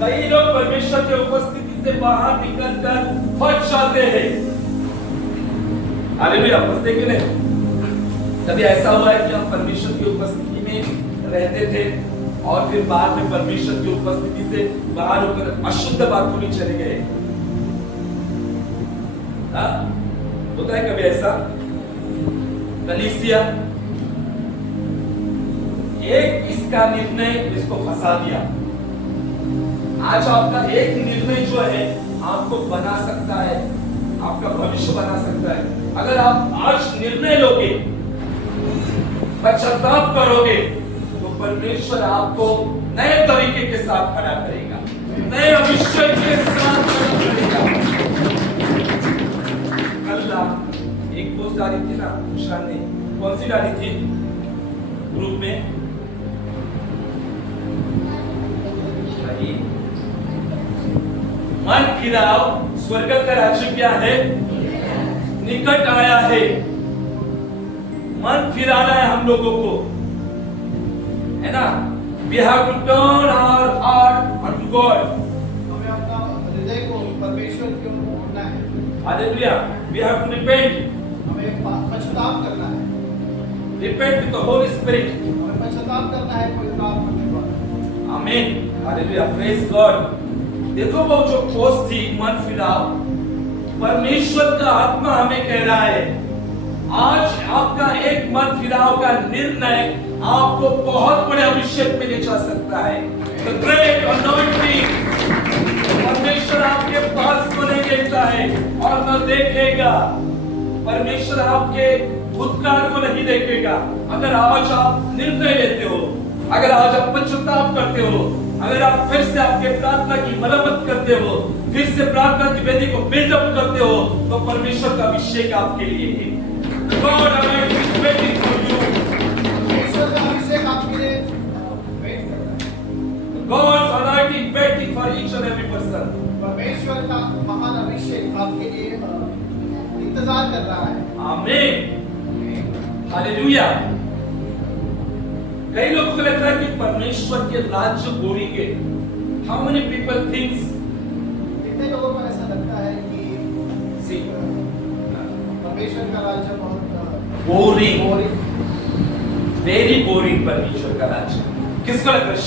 कई लोग परमेश्वर की उपस्थिति से बाहर निकलकर फंस जाते हैं। हालेलुया। फंसते क्यों नहीं? कभी ऐसा हुआ है कि हम परमेश्वर की उपस्थिति में रहते थे और फिर बाद में परमेश्वर की उपस्थिति से बाहर होकर अशुद्ध बातों में चले गए? होता है कभी ऐसा? कलीसिया एक इसका निर्णय इसको फंसा दिया। आज आपका एक निर्णय जो है आपको बना सकता है, आपका भविष्य बना सकता है। अगर आप आज निर्णय लोगे, पश्चाताप करोगे, तो परमेश्वर आपको नए तरीके के साथ खड़ा करेगा, नए अभिषेक के साथ खड़ा करेगा। कल एक पोस्ट डाली थी ना तुषार ने, कौन सी डाली थी ग्रुप में? मन फिराओ, स्वर्ग का राज्य क्या है? निकट आया है। मन फिराना है हम लोगों को, है ना? We have to turn our heart unto God. हमें अपना हृदय को परमेश्वर की ओर मोड़ना है। Hallelujah. We have to repent. हमें पश्चाताप करना है। Repent with the Holy Spirit. हमें पश्चाताप करना है पवित्र आत्मा के द्वारा। Amen. Hallelujah. Praise God. देखो वो जो पोस्ट थी मन फिराओ, परमेश्वर का आत्मा हमें कह रहा है, आज आपका एक मन फिराव का निर्णय आपको बहुत बड़े अभिषेक में ले जा सकता है। The great anointing, परमेश्वर आपके पास को नहीं देखता है और न देखेगा। परमेश्वर आपके भूतकाल को नहीं देखेगा। अगर आज आप निर्णय लेते हो, अगर आज आप पश्चाताप करते हो, अगर आप फिर से आपके प्रार्थना की मरम्मत करते हो, फिर से प्रार्थना की वेदी को बिल्डअप करते हो, तो परमेश्वर का अभिषेक आपके लिए है। God is waiting for you. ईश्वर का अभिषेक आपके लिए वेट कर रहा है। God's anointing waiting for each and every person. परमेश्वर का महान अभिषेक आपके लिए इंतजार कर रहा है। आमीन, हालेलुया। कई लोगों को लगता है कि परमेश्वर के राज्य बोरिंग है। How many people thinks? कितने लोगों को ऐसा लगता है कि See, परमेश्वर का राज्य बहुत boring, बोरिंग, very boring परमेश्वर का राज्य। किसको लगता है?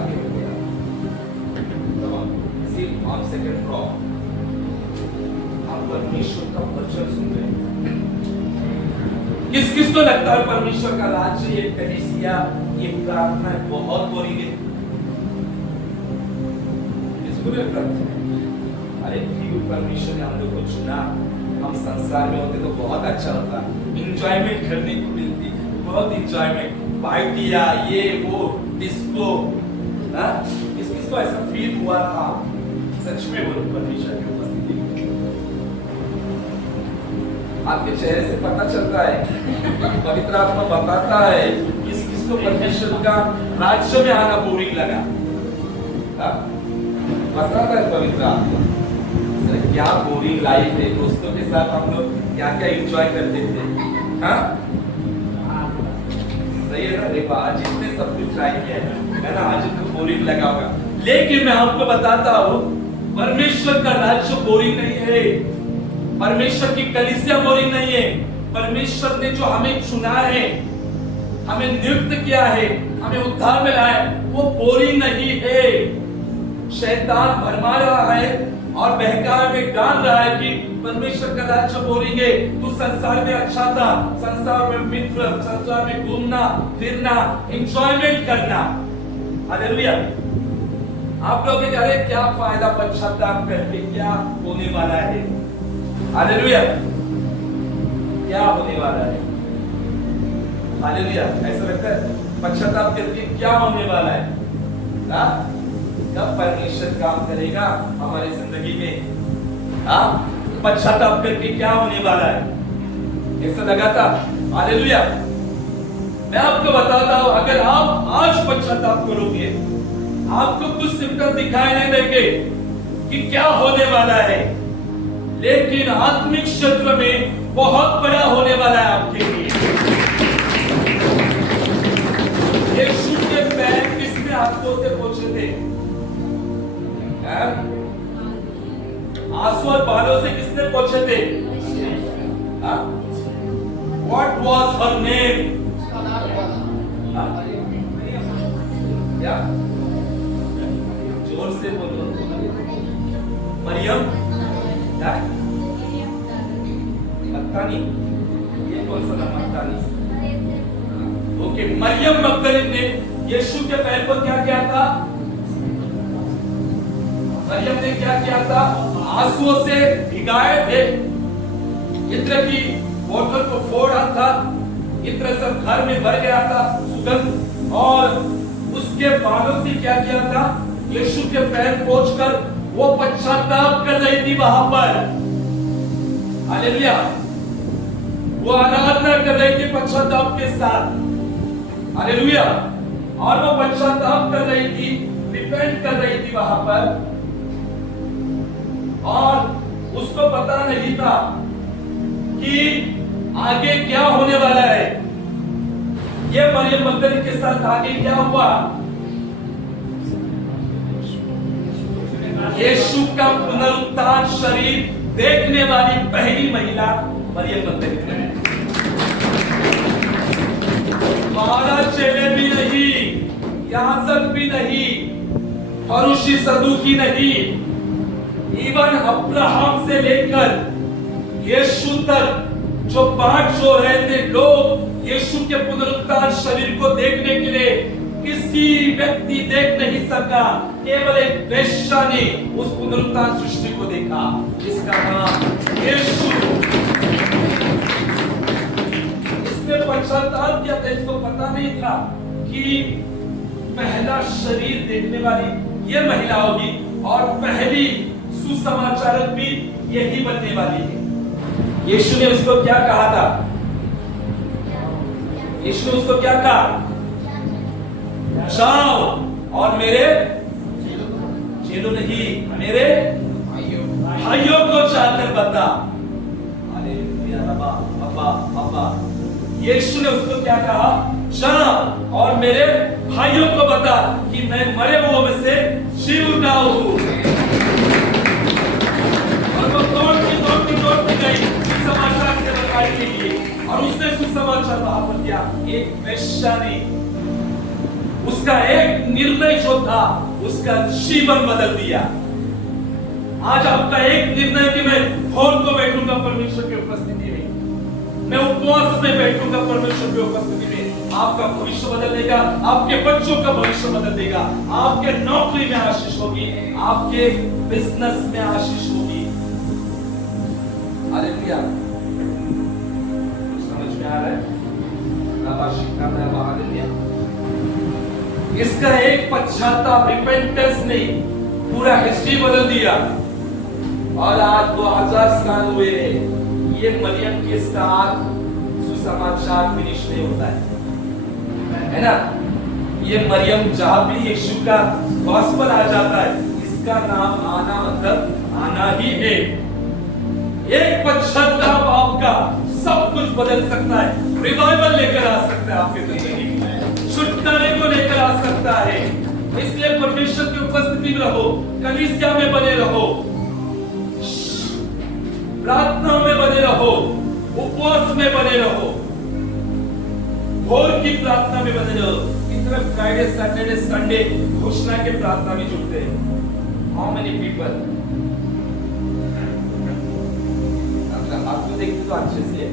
आगे बढ़िए। See, on second row, आप परमेश्वर का वचन सुन रहे हैं। किस किस को लगता है परमेश्वर का राज्य, ये कलीसिया, ये प्रार्थना बहुत बोरिंग है? किसको लगता है? अरे क्यों परमेश्वर ने हम लोग को चुना? हम संसार में होते तो बहुत अच्छा होता, इंजॉयमेंट करने को मिलती, बहुत इंजॉयमेंट, पार्टियां, ये वो, डिस्को, हाँ? किसको ऐसा फील हुआ था? सच में बोलो परमेश्वर की उपस्थिति आपके चेहरे से पता चलता है। पवित्र आत्मा बताता है किस किसको परमेश्वर का राज्य में आना बोरिंग लगा। बताता है पवित्र आत्मा क्या बोरिंग लाइफ है, दोस्तों के साथ हम लोग क्या क्या एंजॉय करते थे। हाँ सही है ना? देखो आज इसने सब कुछ ट्राई किया है ना, आज तो बोरिंग लगा होगा, लेकिन मैं आपको बताता हूँ परमेश्वर का राज्य बोरिंग नहीं है, परमेश्वर की कलीसिया बोरिंग नहीं है। परमेश्वर ने जो हमें चुना है, हमें नियुक्त किया है, हमें उद्धार में लाया है, वो बोरिंग नहीं है। शैतान भरमा रहा है और बहकावे में गान रहा है कि परमेश्वर का राज्य बोरिंग है, तू संसार में अच्छा था, संसार में मित्र, संसार में घूमना फिरना, एंजॉयमेंट करना। हालेलुया। आप लोग अरे क्या फायदा पश्चाताप करके, क्या होने वाला है? हालेलुया। क्या होने वाला है? हालेलुया। ऐसा लगता है पश्चाताप करके क्या होने वाला है? ना कब परमेश्वर काम करेगा हमारी जिंदगी में? हाँ पश्चाताप करके क्या होने वाला है? ऐसा लगा था। हालेलुया। मैं आपको बताता हूं, अगर आप आज पश्चाताप करोगे, आपको कुछ सिम्टम दिखाई नहीं देंगे कि क्या होने वाला है, लेकिन आत्मिक क्षेत्र में बहुत बड़ा होने वाला है आपके लिए। यीशु के पैर किसने आंसुओं से पोंछे थे? आंसू और बालों से किसने पोंछे थे? What was her name? क्या? जोर से बोलो। मरियम? क्या? मत्तानी? ये कौन सा नाम मत्तानी? ओके, मरियम मगदलीन ने यीशु के पैर पर क्या किया था? मरियम ने क्या किया था? आंसुओं से भिगाए थे, इत्र की बोतल को फोड़ा था, इत्र सब घर में भर गया था सुगंध, और उसके बालों से क्या किया था? यीशु के पैर पोंछकर वो पश्चाताप कर रही थी वहां पर। हालेलुया। वो आराधना कर रही थी पश्चाताप के साथ। हालेलुया। और वो पश्चाताप कर रही थी, रिपेंट कर रही थी वहां पर, और उसको पता नहीं था कि आगे क्या होने वाला है। ये मरियम मगदलीन के साथ आगे क्या हुआ? यीशु का पुनरुत्थान शरीर देखने वाली पहली महिला मरियम मगदलीन है। 12 चेले भी नहीं, याजक भी नहीं, फरीसी सदूकी नहीं, इवन अब्राहम से लेकर यीशु तक जो 5 जो रहे थे लोग यीशु के पुनरुत्थान शरीर को देखने के लिए किसी व्यक्ति देख नहीं सका, केवल एक वेश्या ने उस पुनरुत्थान सृष्टि को देखा जिसका नाम यीशु। इसने पश्चाताप किया था, इसको पता नहीं था कि पहला शरीर देखने वाली ये महिला होगी और पहली सुसमाचारक भी यही बनने वाली है। यीशु ने उसको क्या कहा था? यीशु ने उसको क्या कहा? जाओ और मेरे चेलों नहीं, मेरे भाइयों को जाकर बता। हालेलुया। बाबा यीशु ने उसको क्या कहा? जा और मेरे भाइयों को बता कि मैं मरे हुओं में से जी उठा हूं। और वो दौड़ती गई सुसमाचार के बताने के लिए, और उसने सुसमाचार वहां पर किया। एक वेश्या ने उसका एक निर्णय जो था उसका जीवन बदल दिया। आज आपका एक निर्णय कि मैं भोर को बैठूंगा परमेश्वर की उपस्थिति में, मैं उपवास में बैठूंगा परमेश्वर की उपस्थिति में, आपका भविष्य बदल देगा, आपके बच्चों का भविष्य बदल देगा, आपके नौकरी में आशीष होगी, आपके बिजनेस में आशीष होगी। हालेलुया। समझ में आ रहा है? हालेलुया। इसका एक पश्चाताप, रिपेंटेंस ने पूरा हिस्ट्री बदल दिया। और आज 2000 साल हुए ये मरियम के साथ सुसमाचार फिनिश नहीं होता है ना? ये मरियम जहां भी यीशु का गॉस्पेल आ जाता है, इसका नाम आना मतलब आना ही है। एक पश्चाताप आपका सब कुछ बदल सकता है, रिवाइवल लेकर आ सकता है, आपके जिंदगी में छुटकारे को लेकर आ सकता है। इसलिए परमेश्वर की उपस्थिति में रहो, कलीसिया में बने रहो, प्रार्थना में बने रहो, उपवास में बने रहो, भोर की प्रार्थना में बने रहो। कितने फ्राइडे सैटरडे संडे घोषणा के प्रार्थना में जुटते हैं? How many people? आपको देखते तो अच्छे से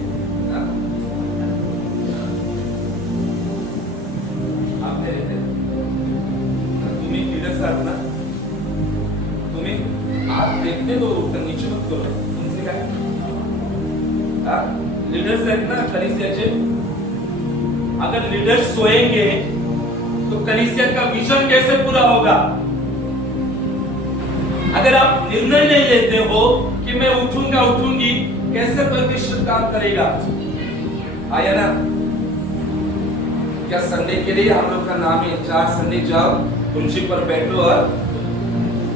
तुम्ही लीडर्स आहात ना, तुम्ही आज देखते तो नीचे मत करो, तुमसे काय लीडर्स आहेत ना कलीसियाचे, अगर लीडर्स सोएंगे तो कलीसिया का विजन कैसे पूरा होगा? अगर आप निर्णय नहीं लेते हो कि मैं उठूंगी, कैसे परमेश्वर काम करेगा? आया ना? क्या संडे के लिए हम लोग का नाम है 4 संडे जाओ, कुर्सी पर बैठो और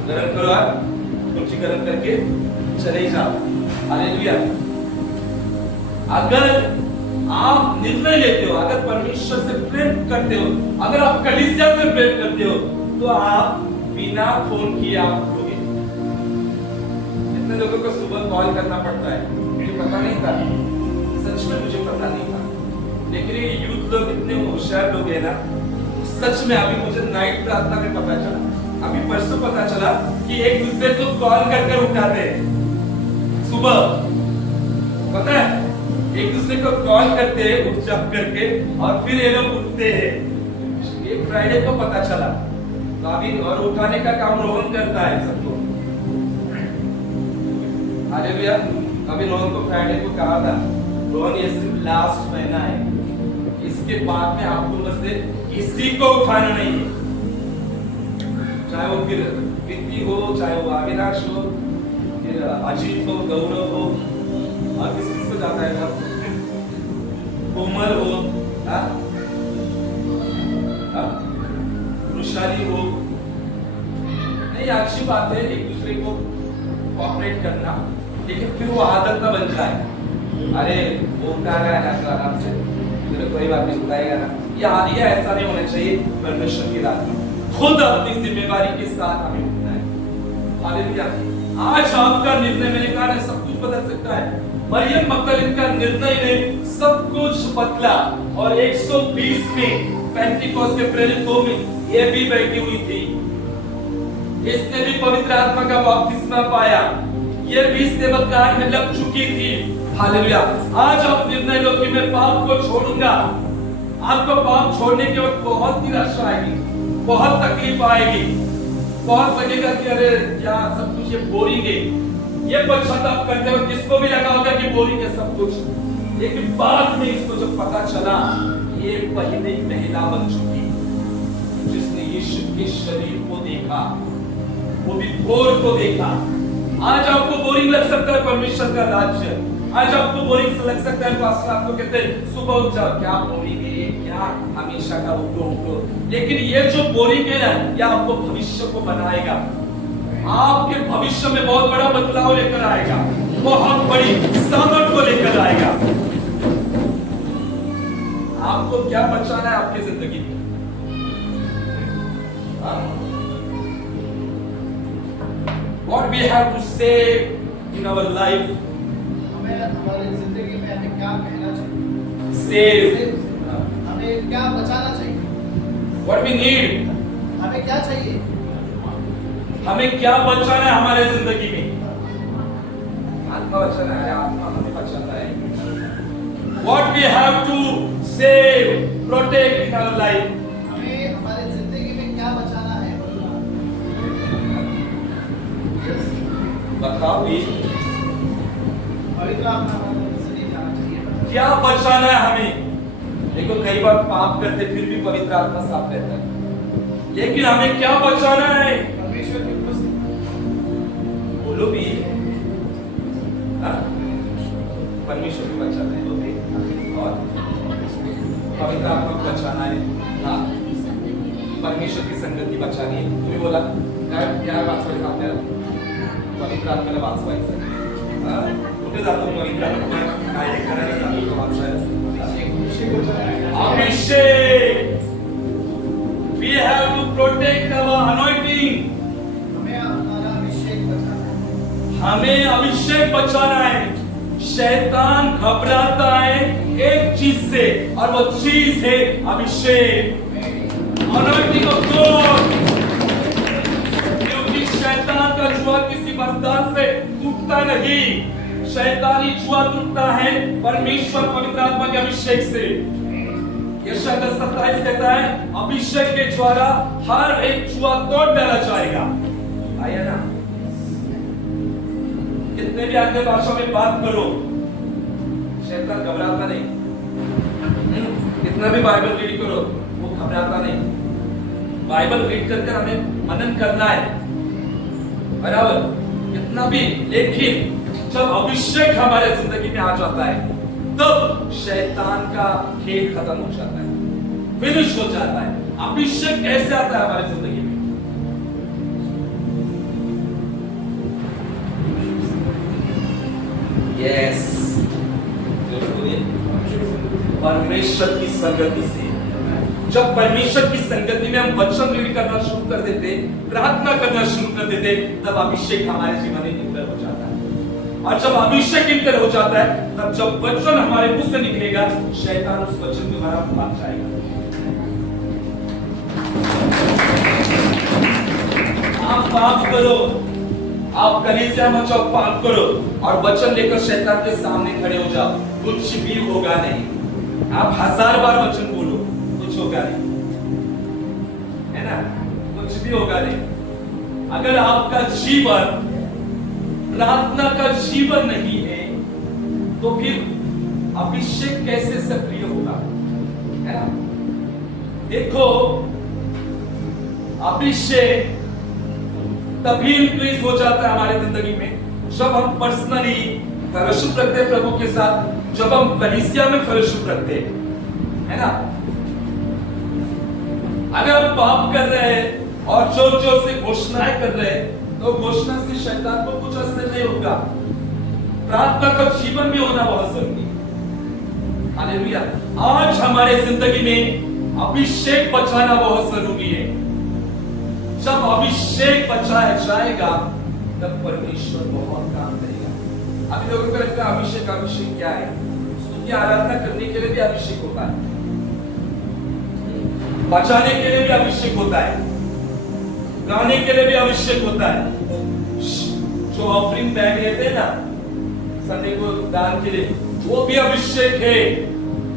गरम करो, और कुर्सी गरम करके चले जाओ। हालेलुया। अगर आप निर्णय लेते हो, अगर परमेश्वर से प्रेम करते हो, अगर आप कलीसिया से प्रेम करते हो, तो आप बिना फोन किए आप उठोगे। कितने लोगों को सुबह कॉल करना पड़ता है, मुझे पता नहीं था, सच में मुझे पता नहीं था, लेकिन ये यूथ लोग इतने होशियार लोग हैं ना, सच में अभी मुझे नाइट प्रार्थना में पता चला, अभी परसों पता चला कि एक दूसरे को कॉल करके उठाते हैं सुबह। पता है, एक दूसरे को कॉल करते हैं उठ जाग करके, और फिर ये लोग उठते हैं। ये फ्राइडे को पता चला, तो अभी और उठाने का काम रोहन करता है सबको। हालेलुया। अभी रोहन को फ्राइडे को कहा था, रोहन ये सिर्फ लास्ट महीना है, इसके बाद में आपको बस किसी को उठाना नहीं है, चाहे वो फिर वित्ती हो, चाहे वो अविनाश हो, फिर अजीत हो, गौरव हो, और किस को जाता है सब, कोमल हो, वृषाली हो। नहीं, अच्छी बात है एक दूसरे को कोऑपरेट करना, लेकिन फिर वो आदत ना बन जाए। अरे वो उठा रहा है ना, आराम से, कोई बात नहीं, उठाएगा ना, ये ऐसा नहीं होना चाहिए। परमेश्वर की रात में खुद अपनी जिम्मेवारी के साथ हमें उठना है। हालेलुया। आज आपका निर्णय, मैंने कहा है, सब कुछ बदल सकता है। मरियम मगदलीन का निर्णय ने सब कुछ बदला, और 120 में पेंटिकोस्ट के प्रेरित 2 में ये भी बैठी हुई थी। इसने भी पवित्र आत्मा का बपतिस्मा पाया, ये भी सेवकाई में लग चुकी थी। हालेलुया। आज आप निर्णय लो कि मैं पाप को छोड़ूंगा। आपको पाप छोड़ने के वक्त बहुत निराशा आएगी, बहुत तकलीफ आएगी, बहुत लगेगा कि अरे क्या सब कुछ ये बोरिंग है। ये पश्चाताप करते वक्त किसको भी लगा होगा कि बोरिंग है सब कुछ, लेकिन बाद में इसको जब पता चला ये पहले ही महिला बन चुकी, जिसने यीशु के शरीर को देखा, वो भी भोर को देखा। आज आपको बोरिंग लग सकता है परमेश्वर का राज्य, आज आपको बोरिंग से लग सकता है पास्टर आपको कहते हैं सुबह उठ जाओ, क्या बोरिंग है, क्या हमेशा का उठो। लेकिन ये जो बोरिंग है ना, ये आपको भविष्य को बनाएगा, आपके भविष्य में बहुत बड़ा बदलाव लेकर आएगा, बहुत बड़ी सामर्थ को लेकर आएगा। आपको क्या बचाना है आपकी जिंदगी में? What we have to save in our life? हमें हमारी जिंदगी में हमें क्या कहना चाहिए? Save. हमें क्या बचाना चाहिए? What we need? हमें क्या चाहिए? हमें क्या बचाना है हमारे जिंदगी में? आत्मा बचाना है, आत्मा हमें बचाना है। What we have to save, protect in our life? हमें हमारी जिंदगी में क्या बचाना है? बताओ भी पवित्र आत्मा से नहीं जाना चाहिए। क्या बचाना है हमें? देखो कई बार पाप करते फिर भी पवित्र आत्मा साफ रहता है, लेकिन हमें क्या बचाना है? परमेश्वर की उपस्थिति। बोलो भी हाँ? परमेश्वर को बचाना है और पवित्र आत्मा को बचाना है। हाँ, परमेश्वर की संगति बचानी है। तुम्ही बोला क्या वाचवायचं आपल्याला? पवित्र आत्म्याला वाचवायचं। कुठे जातो पवित्र आत्मा? काय करायला जातो तो वाचवायला? अभिषेक। We have to protect our anointing. हमें हमारा अभिषेक बचाना है। हमें अभिषेक बचाना है। शैतान घबराता है एक चीज से, और वो चीज है अभिषेक, anointing of God। क्योंकि शैतान का जुआ किसी वरदान से टूटता नहीं, शैतानी जुआ टूटता है परमेश्वर पवित्र आत्मा के अभिषेक से। यशायाह 10:27 कहता है अभिषेक के द्वारा हर एक जुआ तोड़ डाला जाएगा। आया ना? कितने भी अन्य भाषा में बात करो, शैतान घबराता नहीं। कितना भी बाइबल रीड करो, वो घबराता नहीं। बाइबल रीड करके हमें मनन करना है, बराबर, कितना भी। लेकिन जब अभिषेक हमारे जिंदगी में आ जाता है, तब शैतान का खेल खत्म हो जाता है, फिनिश हो जाता है। अभिषेक कैसे आता है हमारे जिंदगी में? यस, परमेश्वर की संगति से। जब परमेश्वर की संगति में हम वचन रीड करना शुरू कर देते, प्रार्थना करना शुरू कर देते, तब अभिषेक हमारे जीवन में इंटर हो जाता है। और जब अभिषेक इंटर हो जाता है, तब जब वचन हमारे मुंह से निकलेगा, शैतान उस वचन में हमारा भाग जाएगा। आप पाप करो, आप कलीसिया में जाओ, पाप करो और वचन लेकर शैतान के सामने खड़े हो जाओ, कुछ भी होगा नहीं। आप 1000 बार वचन बोलो, कुछ होगा नहीं, है ना? कुछ भी होगा नहीं। अगर आपका जीवन प्रार्थना का जीवन नहीं है, तो फिर अभिषेक कैसे सक्रिय होगा? है ना? देखो, अभिषेक तभी इंक्रीज हो जाता है हमारी जिंदगी में जब हम पर्सनली फेलोशिप रखते हैं प्रभु के साथ, जब हम कलीसिया में फेलोशिप रखते हैं, है ना? अगर हम पाप कर रहे हैं और जोर जोर से घोषणाएं कर रहे हैं, तो घोषणा से शैतान को कुछ असर नहीं होगा। प्रार्थना का जीवन भी होना बहुत जरूरी है। हालेलुया। आज हमारे जिंदगी में अभिषेक बचाना बहुत जरूरी है। जब अभिषेक बचाया जाएगा, तब परमेश्वर बहुत काम करेगा। अभी लोगों को लगता है अभिषेक अभिषेक क्या है? स्तुति आराधना करने के लिए भी अभिषेक होता है, बचाने के लिए भी अभिषेक होता है, गाने के लिए भी अभिषेक होता है। जो ऑफरिंग बैग लेते हैं ना संडे को दान के लिए, वो भी अभिषेक है।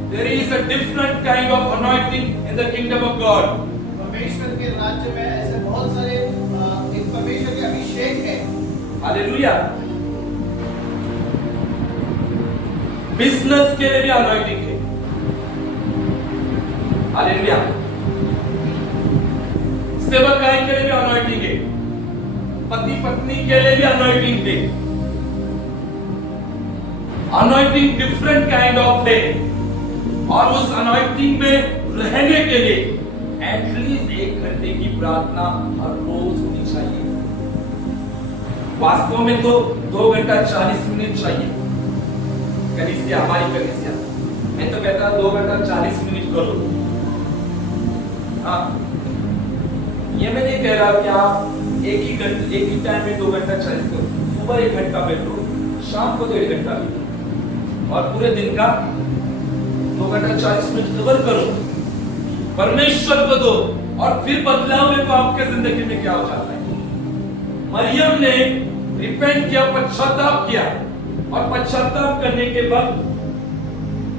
There is a different kind of anointing in the kingdom of God. परमेश्वर के राज्य में ऐसे बहुत सारे परमेश्वर के अभिषेक हैं। हालेलुया। बिजनेस के लिए भी अनॉइंटिंग है। हालेलुया। सेवकाई के लिए भी अनॉइंटिंग है। पति पत्नी के लिए भी अनॉइंटिंग है। अनॉइंटिंग डिफरेंट काइंड ऑफ है, और उस अनॉइंटिंग में रहने के लिए एटलीस्ट 1 घंटे की प्रार्थना हर रोज होनी चाहिए। वास्तव में तो 2 घंटा 40 मिनट चाहिए। कलीसिया, हमारी कलीसिया, मैं तो कहता 2 घंटा 40 मिनट करो। हाँ, ये मैं नहीं कह रहा कि आप एक ही टाइम में 2 घंटा 40 करो। सुबह 1 घंटा बैठो, शाम को 1.5 घंटा बैठो, और पूरे दिन का 2 घंटा 40 मिनट कवर करो, परमेश्वर को दो, और फिर बदलाव देखो आपके जिंदगी में क्या हो जाता है। मरियम ने रिपेंट किया, पश्चाताप किया, और पश्चाताप करने के बाद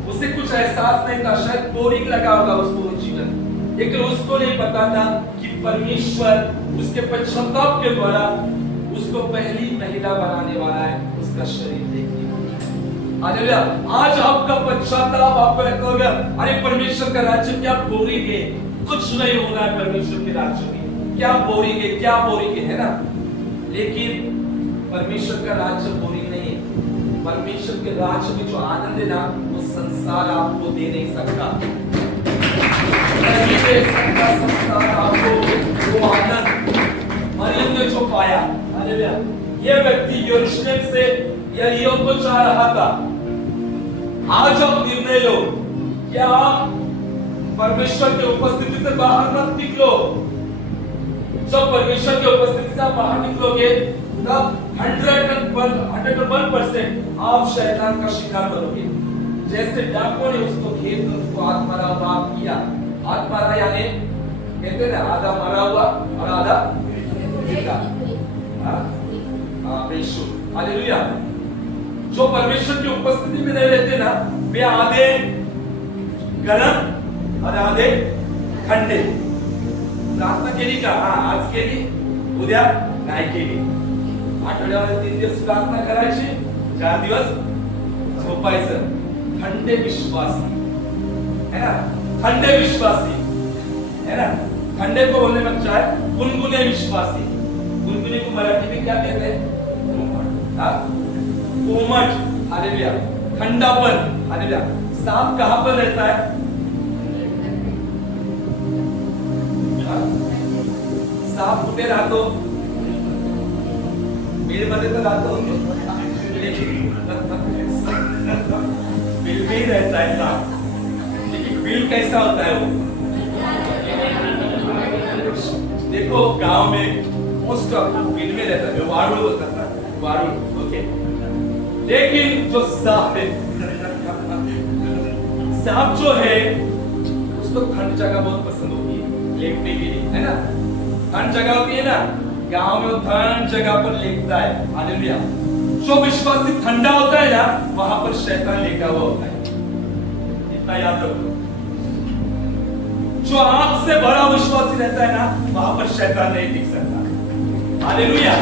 उसे कुछ एहसास नहीं था, शायद बोरिंग लगा होगा उसको जीवन, लेकिन उसको नहीं पता था कि परमेश्वर उसके पश्चाताप के द्वारा उसको पहली महिला बनाने वाला है, उसका शरीर देखने। हालेलुया। आज आपका पश्चाताप आपको लगता होगा अरे परमेश्वर का राज्य क्या बोरिंग है, कुछ नहीं हो रहा है परमेश्वर के राज्य में, क्या बोरिंग है, क्या बोरिंग है ना। लेकिन परमेश्वर का राज्य बोरिंग नहीं है। परमेश्वर के राज्य में जो आनंद है ना, वो संसार आपको दे नहीं सकता। नहीं दे सकता संसार आपको वो आनंद मरियम ने जो पाया। हालेलुया। ये व्यक्ति यरूशलेम से यरीहो को जा रहा था। आज आप निर्णय लो, क्या आप परमेश्वर की उपस्थिति से बाहर मत निकलो। जब परमेश्वर की उपस्थिति से आप बाहर निकलोगे तब 101% आप शैतान का शिकार बनोगे। जैसे डाकुओं ने उसको घेर कर उसको हाथ मारा बाप किया। हाथ मारा यानी कहते ना आधा मरा हुआ और आधा जिंदा। हालेलुया। जो परमेश्वर की उपस्थिति में नहीं रहते ना, वे आधे गरम और आधे ठंडे। प्रार्थना केली का? आज केली, उद्या नाही केली। आठवड्यामध्ये 3 दिवस प्रार्थना करायची, 4 दिवस झोपायचं। ठंडे विश्वासी है ना, ठंडे विश्वासी है ना। ठंडे को बोलने में चाहे गुनगुने विश्वासी। गुनगुने को मराठी में क्या कहते हैं? कोमट। हालेलुया। ठंडापन। हालेलुया। सांप कहां पर रहता है? सांप कुठे राहतो? बिल मध्ये तो राहतो, बिल में ही रहता है सांप। लेकिन बिल कैसा होता है वो? देखो गांव में मोस्ट ऑफ बिल में रहता है, वारुल होता था, वारुल। ओके। लेकिन जो सांप है, सांप जो है उसको ठंड जगह बहुत पसंद होती है लेटने के लिए, है ना। ठंड जगह होती है ना, गांव में वो ठंड जगह पर लेटता है। हालेलुया। जो विश्वासी ठंडा होता है ना, वहां पर शैतान लेटा हुआ होता है। इतना याद रखो। जो आंख से बड़ा विश्वासी रहता है ना, वहां पर शैतान नहीं टिक सकता। हालेलुया।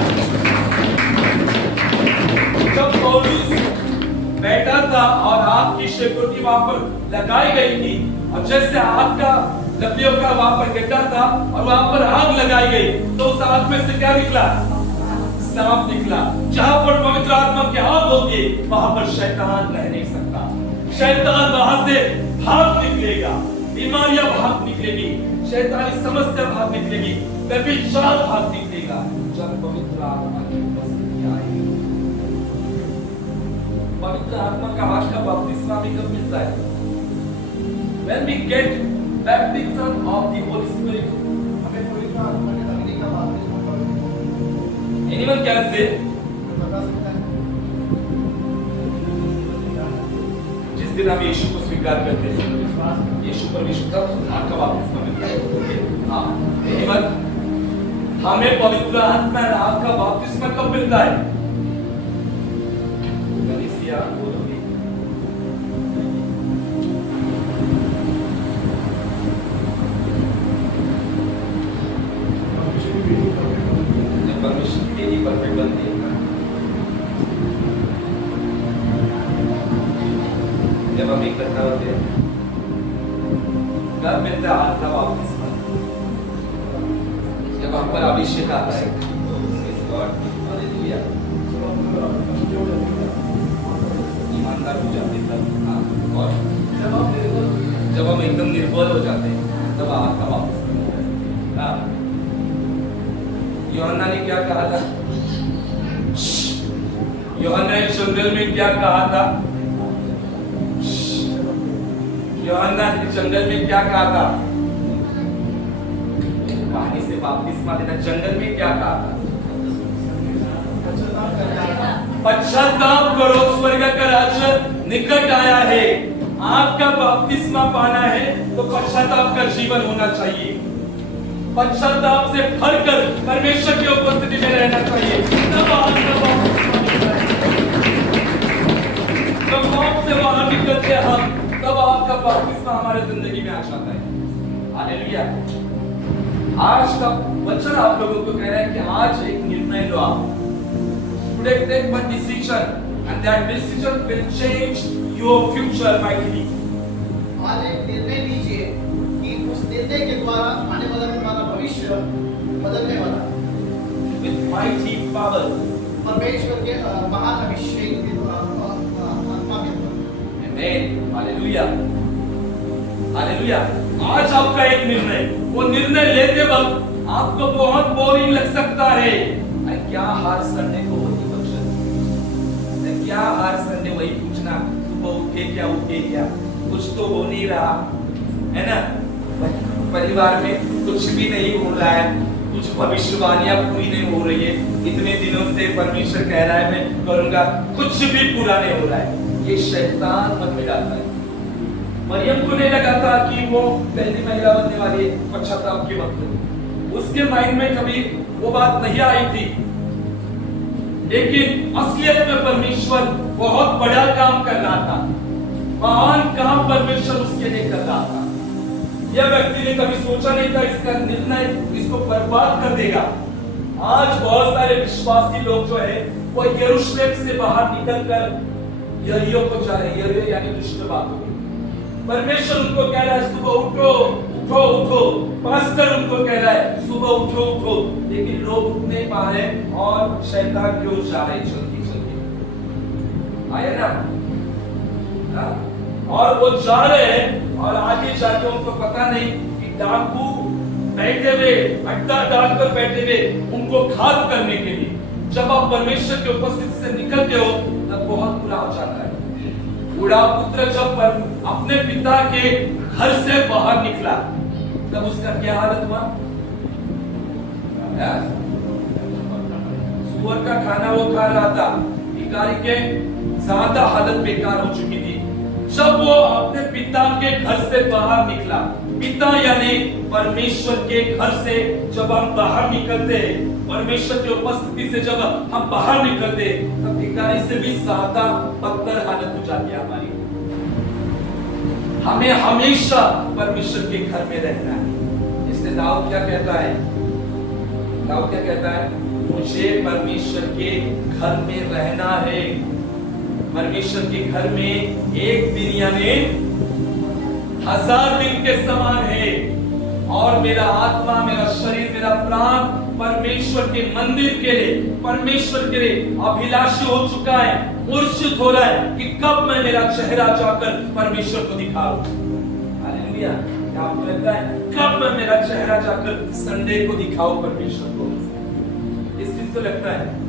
जब पौलुस बैठा था और आग की सिक्योरिटी वहां पर लगाई गई थी, और जैसे आग का लकड़ियों का वहां पर गड्ढा था और वहां पर आग लगाई गई, तो उस आग में से क्या निकला? सांप निकला। जहां पर पवित्र आत्मा की आग होती है, वहां पर शैतान रह नहीं सकता। शैतान वहां से भाग निकलेगा, बीमारियां भाग निकलेगी, शैतानी समस्या भाग निकलेगी, व्यभिचार भाग निकलेगा, जब पवित्र आत्मा की उपस्थिति आएगी। पवित्र आत्मा का आज का बपतिस्मा भी कब मिलता है? When we get baptism of the Holy Spirit, हमें पवित्र आत्मा के लगने का बपतिस्मा कब मिलता है? anyone can say, बता सकता है? जिस दिन हम यीशु को स्वीकार करते हैं, यीशु परमेश्वर का आपका बपतिस्मा मिलता है। हाँ, anyone? हमें पवित्र आत्मा रात का बपतिस्मा कब मिलता है? कलीसिया बोलोगे जब परमेश्वर की बेटी परफेक्ट बनती है, जब हम इकट्ठा होते हैं, कब मिलता है आत्मा बपतिस्मा? जब हम पर अभिषेक आता है। Praise God, Hallelujah। ईमानदार हो जाते हैं तब, हाँ, और जब हम एकदम निर्बल हो जाते हैं तब आत्मा वापस मिलता है। हाँ, यूहन्ना ने क्या कहा था? यूहन्ना ने जंगल में क्या कहा था? यूहन्ना ने जंगल में क्या कहा था? पानी से बपतिस्मा देना, जंगल में क्या कहा था? पश्चाताप करो, स्वर्ग का राज्य निकट आया है। आपका बपतिस्मा पाना है तो पश्चाताप का जीवन होना चाहिए। पश्चाताप से भरकर परमेश्वर की उपस्थिति में रहना चाहिए, तब आपका बपतिस्मा मिलता है। जब मौत से बाहर निकलते हैं हम, तब आपका बपतिस्मा हमारे जिंदगी में आ जाता है। हालेलुया। आज का वचन आप लोगों को कह रहा है कि आज एक निर्णय लो आप। Today take one decision and that decision will change your future mightily. आज एक निर्णय लीजिए कि उस निर्णय के द्वारा आने वाला तुम्हारा भविष्य बदलने वाला है। With mighty power. परमेश्वर के महान अभिषेक के द्वारा आत्मा के द्वारा। Amen. Hallelujah. Hallelujah. आज आपका एक निर्णय, वो निर्णय लेते वक्त आपको बहुत बोरिंग लग सकता है। अरे क्या हर संडे को वही बच्चन, क्या हर संडे वही पूछना, सुबह उठे क्या, कुछ तो हो नहीं रहा है ना, परिवार में कुछ भी नहीं हो रहा है, कुछ भविष्यवाणियां पूरी नहीं हो रही है, इतने दिनों से परमेश्वर कह रहा है मैं करूंगा, कुछ भी पूरा नहीं हो रहा है। ये शैतान मन में डालता है। मरियम को नहीं लगा था कि वो पहली महिला बनने वाली है पश्चाताप के वक्त, उसके माइंड में कभी वो बात नहीं आई थी, लेकिन असलियत में परमेश्वर बहुत बड़ा काम कर रहा था, महान काम परमेश्वर उसके लिए कर रहा था। यह व्यक्ति ने कभी सोचा नहीं था इसका निर्णय इसको बर्बाद कर देगा। आज बहुत सारे विश्वासी लोग जो है वो यरूशलेम से बाहर निकलकर यरीहो को जा रहे हैं। यरीहो यानी दुष्ट बातों। परमेश्वर उनको कह रहा है सुबह उठो उठो उठो, पास्टर उनको कह रहा है सुबह उठो उठो, लेकिन लोग उठ नहीं पा रहे और शैतान की ओर जा रहे चलती चलती। आया ना? और वो जा रहे हैं और आगे जाके उनको पता नहीं कि डाकू बैठे हुए, अड्डा डालकर बैठे हुए उनको घात करने के लिए। जब आप परमेश्वर की उपस्थिति से निकलते हो तब बहुत बुरा हो जाता है। बूढ़ा पुत्र जब अपने पिता के घर से बाहर निकला तब उसका क्या हालत हुआ? सुअर का खाना वो खा रहा था, भिखारी के ज्यादा हालत बेकार हो चुकी थी। जब वो अपने पिता के घर से बाहर निकला, पिता यानी परमेश्वर के घर से जब हम बाहर निकलते हैं, परमेश्वर की उपस्थिति से जब हम बाहर निकलते हैं, तब भिखारी से भी ज्यादा बदतर हालत हो जाती है हमारी। हमें हमेशा परमेश्वर के घर में रहना है। इसलिए दाऊद क्या कहता है? दाऊद क्या कहता है? मुझे परमेश्वर के घर में रहना है। परमेश्वर के घर में एक दिन यानी 1000 दिन के समान है। और मेरा आत्मा, मेरा शरीर, मेरा प्राण परमेश्वर के मंदिर के लिए, परमेश्वर के लिए अभिलाषी हो चुका है, मूर्छित हो रहा है कि कब मैं मेरा चेहरा जाकर परमेश्वर को दिखाऊं। हालेलुया। क्या आपको लगता है कब मैं मेरा चेहरा जाकर संडे को दिखाऊं परमेश्वर को? इस चीज को लगता है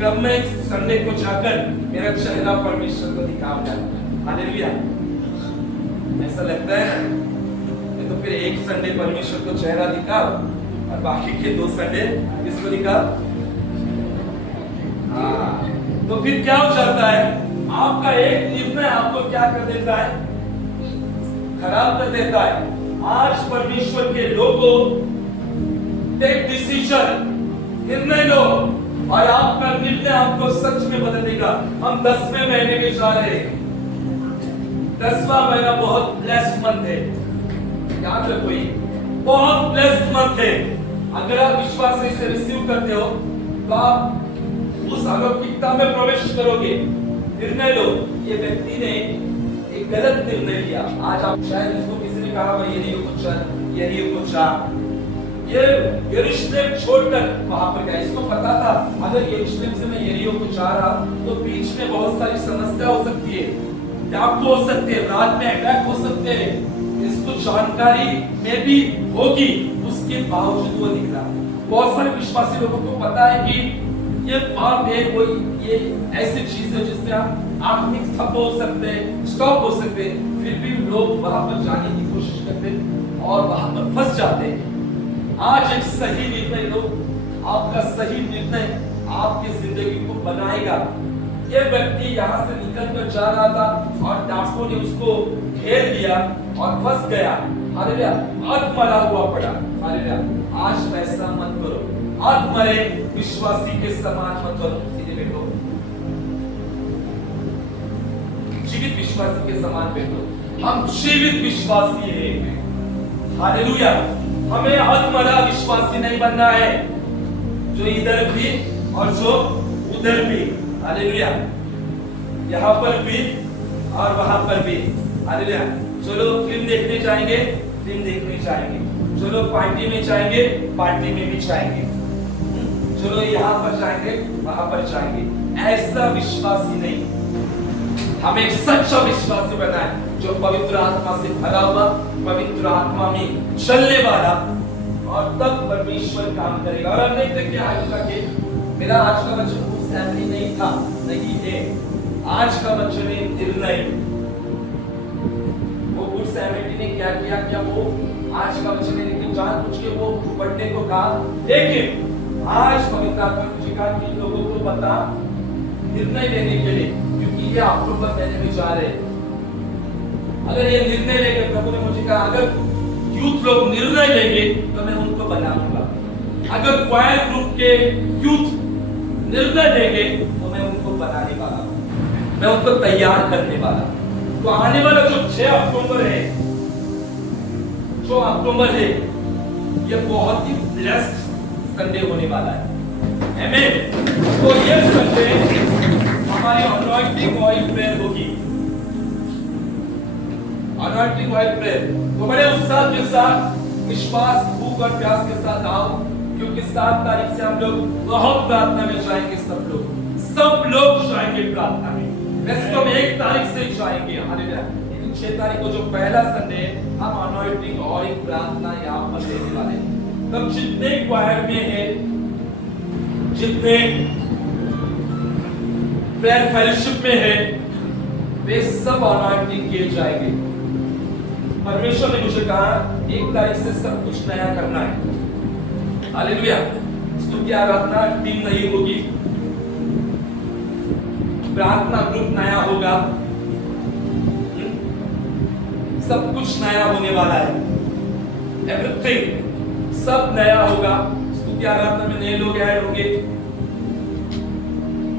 कब मैं संडे को जाकर मेरा चेहरा परमेश्वर को दिखाऊंगा? हालेलुया। ऐसा लगता है ना? तो फिर एक संडे परमेश्वर को चेहरा दिखाओ और बाकी के 2 संडे किसको दिखाओ? तो फिर क्या हो जाता है? आपका एक निर्णय आपको क्या कर देता है? खराब कर देता है। आज परमेश्वर के लोगों टेक डिसीजन, निर्णय लो, और आपका निर्णय आपको सच में बदलेगा। हम 10वें महीने में जा रहे हैं। 10वां महीना बहुत ब्लेस्ड मंथ है, याद रखो, ये बहुत ब्लेस्ड मंथ है। अगर आप विश्वास से इसे रिसीव करते हो तो आप उस अलौकिकता में प्रवेश करोगे। निर्णय लो। ये व्यक्ति ने एक गलत निर्णय लिया। आज आप शायद इसको किसी ने कहा भाई यरीहो को चल, यरीहो को जा, ये यरूशलेम छोड़कर वहां पर गया। इसको पता था अगर यरूशलेम से मैं यरीहो को जा रहा तो बीच में बहुत सारी समस्या हो सकती है, डाकू हो सकते हैं, रात में अटैक हो सकते हैं। इसको जानकारी में भी होगी, उसके बावजूद वो निकला। बहुत सारे विश्वासी लोगों को पता है कि ये पाप है, कोई ये ऐसी चीज है जिससे आप आत्मिक ठप हो सकते हैं, स्टॉप हो सकते हैं, फिर भी लोग वहां पर जाने की कोशिश करते हैं और वहां पर फंस जाते हैं। आज एक सही निर्णय लो। आपका सही निर्णय आपकी जिंदगी को बनाएगा। ये व्यक्ति यहाँ से निकलकर जा रहा था और डाकुओं ने उसको घेर लिया और फंस गया। हालेलुया, आत्मरा हुआ पड़ा। हालेलुया, आज वैसा मत करो। आत्मरे विश्वासी के समान मत करो। सीधे बैठो, जीवित विश्वासी के समान बैठो। हम जीवित विश्वासी हैं। हालेलुया, हमें आत्मरा विश्वासी नहीं बनना है, जो इधर भी और जो उधर भी। हालेलुया, यहाँ पर भी और वहां पर भी। हालेलुया, चलो फिल्म देखने जाएंगे, फिल्म देखने जाएंगे। चलो पार्टी में जाएंगे, पार्टी में भी जाएंगे। चलो यहाँ पर जाएंगे, वहां पर जाएंगे। ऐसा विश्वासी नहीं। हमें एक सच्चा विश्वासी बनना है, जो पवित्र आत्मा से भरा हुआ, पवित्र आत्मा में चलने वाला, और तब परमेश्वर काम करेगा। और हमने देखिए आज का के मेरा आज का वचन उस फैमिली नहीं था, नहीं है। आज का वचन है निर्णय। वो गुड सैमरिटन ने क्या किया? क्या वो आज का वचन है, लेकिन जानबूझ के वो पढ़ने को कहा। लेकिन आज पवित्र आत्मा मुझे कहा कि लोगों को बता निर्णय लेने के लिए, क्योंकि ये अक्टूबर महीने में जा रहे हैं। अगर ये निर्णय लेंगे, प्रभु ने मुझे कहा अगर यूथ लोग निर्णय लेंगे तो मैं उनको बनाऊंगा। अगर क्वायर ग्रुप के यूथ निर्णय लेंगे तो मैं उनको बनाने वाला हूं, मैं उनको तैयार करने वाला। तो आने वाला जो 6 अक्टूबर है, जो अक्टूबर है, ये बहुत ही ब्लेस्ड संडे होने वाला है। आमीन। तो ये संडे हमारी अनॉइंटिंग ऑयल प्रेयर होगी। अनॉइंटिंग ऑयल प्रेयर तो बड़े उत्साह के साथ, विश्वास, भूख और प्यास के साथ आओ, क्योंकि 7 तारीख से हम लोग बहुत प्रार्थना में जाएंगे। सब लोग जाएंगे प्रार्थना में। वैसे तो हम 1 तारीख से जाएंगे, हालेलुया, लेकिन 6 तारीख को जो पहला संडे हम अनॉइंटिंग ऑयल प्रार्थना यहाँ पर देने वाले हैं। तब जितने क्वायर में है, जितने प्रेयर फेलोशिप में है, वे सब अनॉइंटिंग किए जाएंगे। परमेश्वर ने मुझे कहा 1 तारीख से सब कुछ नया करना है। हालेलुया, स्तुति आराधना टीम नई होगी, प्रार्थना ग्रुप नया होगा, सब कुछ नया होने वाला है। एवरीथिंग सब नया होगा। स्तुति आराधना में नए लोग ऐड होंगे।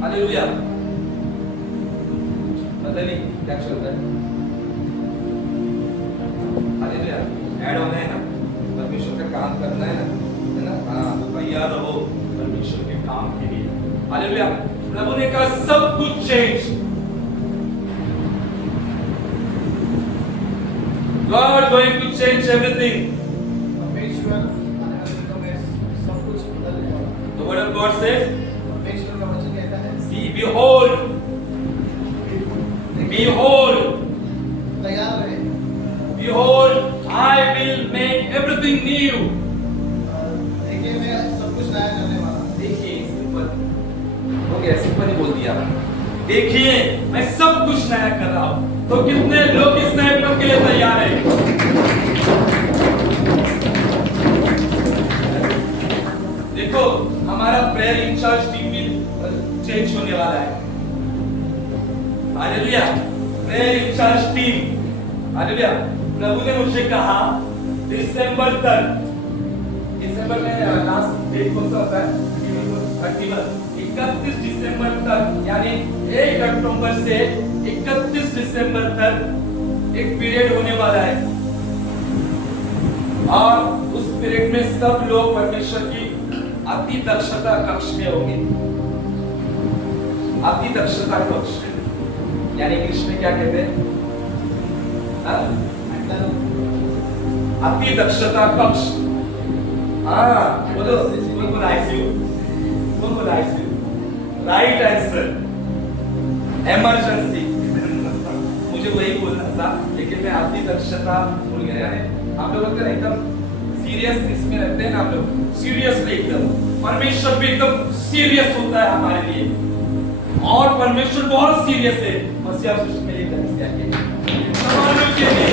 हालेलुया, पता नहीं क्या चल रहा है। हालेलुया, ऐड होना है ना, परमेश्वर का काम करना है ना, हाँ, तो तैयार रहो परमेश्वर के काम के लिए। हालेलुया, प्रभु ने कहा सब कुछ change. God going to change everything. परमेश्वर आने वाले दिनों में सब कुछ बदलने वाला है। The word of God says, परमेश्वर का वचन कहता है, see, behold, behold, तैयार रहे। behold, I will make everything new. देखिए मैं सब कुछ नया करने वाला हूँ। देखिए, सिंपल हो गया, सिंपल ही बोल दिया। देखिए मैं सब कुछ नया कर रहा हूं। तो कितने लोग इस नए पल के लिए तैयार हैं? देखो हमारा प्रेयर इंचार्ज टीम भी चेंज होने वाला है। Hallelujah, prayer incharge team. Hallelujah, प्रभु ने मुझे कहा दिसंबर तक दिसंबर में लास्ट डेट कौन सा होता है? 31 दिसंबर तक, यानी 1 अक्टूबर से 31 दिसंबर तक एक पीरियड होने वाला है, और उस पीरियड में सब लोग परमेश्वर की अति दक्षता कक्ष में होंगे। अति दक्षता कक्ष, यानी इंग्लिश में क्या कहते हैं? अति दक्षता कक्ष। हाँ बोलो, कौन बोला आईसीयू? कौन बोला आईसीयू? Right answer, emergency. मुझे वही बोलना था, लेकिन मैं अति दक्षता भूल गया। हम लोग अगर एकदम सीरियस इसमें रहते हैं ना, हम लोग सीरियसली एकदम, परमेश्वर भी एकदम सीरियस होता है हमारे लिए, और परमेश्वर बहुत सीरियस है मसीहा शिष्य में एक समस्या के समानों के लिए।